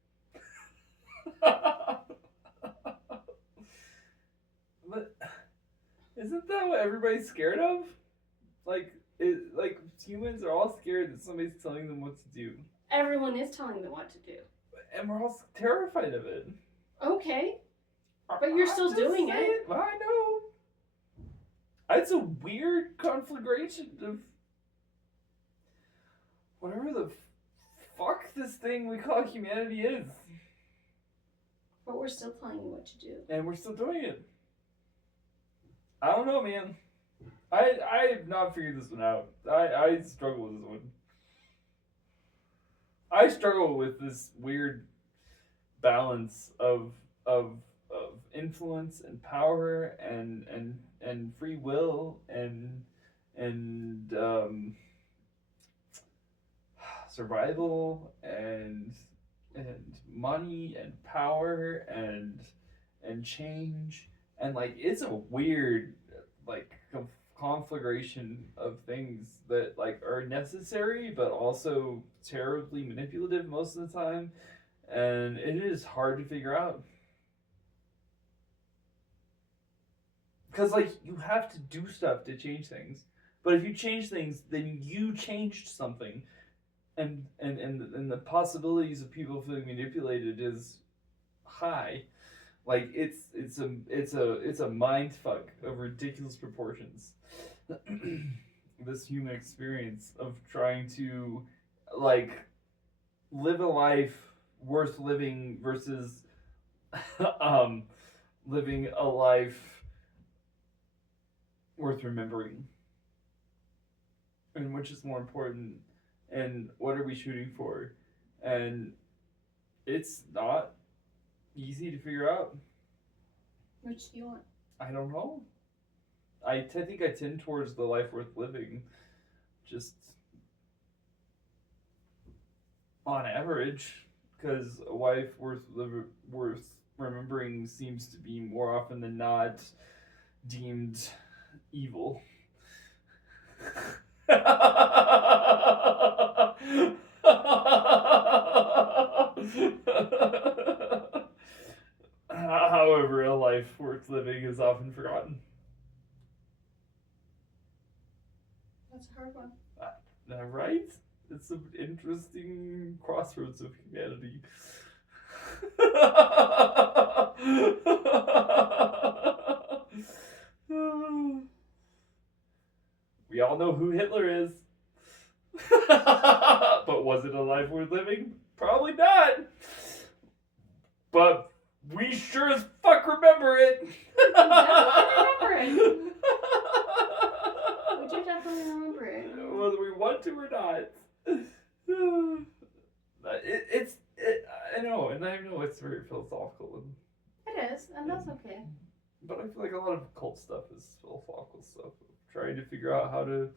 But isn't that what everybody's scared of? Like humans are all scared that somebody's telling them what to do. Everyone is telling them what to do. And we're all terrified of it. Okay. But you're still doing it. Well, I know. It's a weird conflagration of whatever the fuck this thing we call humanity is. But we're still telling you what to do. And we're still doing it. I don't know, man. I have not figured this one out. I struggle with this one. I struggle with this weird balance of influence and power and free will and survival and money and power and change, and like it's a weird like conflagration of things that like are necessary but also terribly manipulative most of the time, and it is hard to figure out because like you have to do stuff to change things, but if you change things then you changed something, and the possibilities of people feeling manipulated is high. Like it's a mind fuck of ridiculous proportions. This human experience of trying to like live a life worth living versus living a life worth remembering, and which is more important, and what are we shooting for, and it's not easy to figure out. Which do you want? I don't know. I think I tend towards the life worth living, just on average, because a life worth remembering seems to be more often than not deemed evil. However, a life worth living is often forgotten. That's a hard one. Right? It's an interesting crossroads of humanity. We all know who Hitler is. But was it a life worth living? Probably not. But we sure as fuck remember it. Definitely remember it. We do definitely remember it. Whether we want to or not. I know, and I know it's very philosophical. It is, and that's okay. But I feel like a lot of cult stuff is philosophical stuff. Trying to figure out how to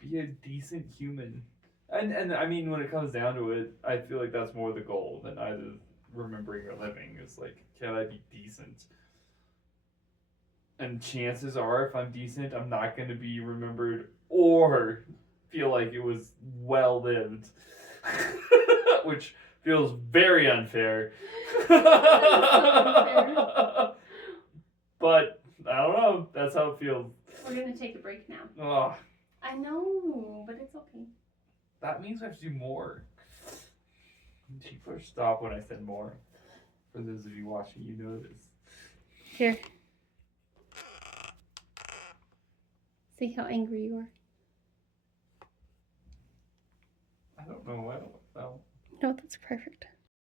be a decent human. And I mean, when it comes down to it, I feel like that's more the goal than either remembering or living. It's like, can I be decent? And chances are, if I'm decent, I'm not going to be remembered or feel like it was well lived. Which feels very unfair. Unfair. But, I don't know. That's how it feels. We're going to take a break now. Ugh. I know, but it's okay. That means I have to do more. You push stop when I said more. For those of you watching, you know this. Here. See how angry you are. I don't know. I don't know. No, that's perfect.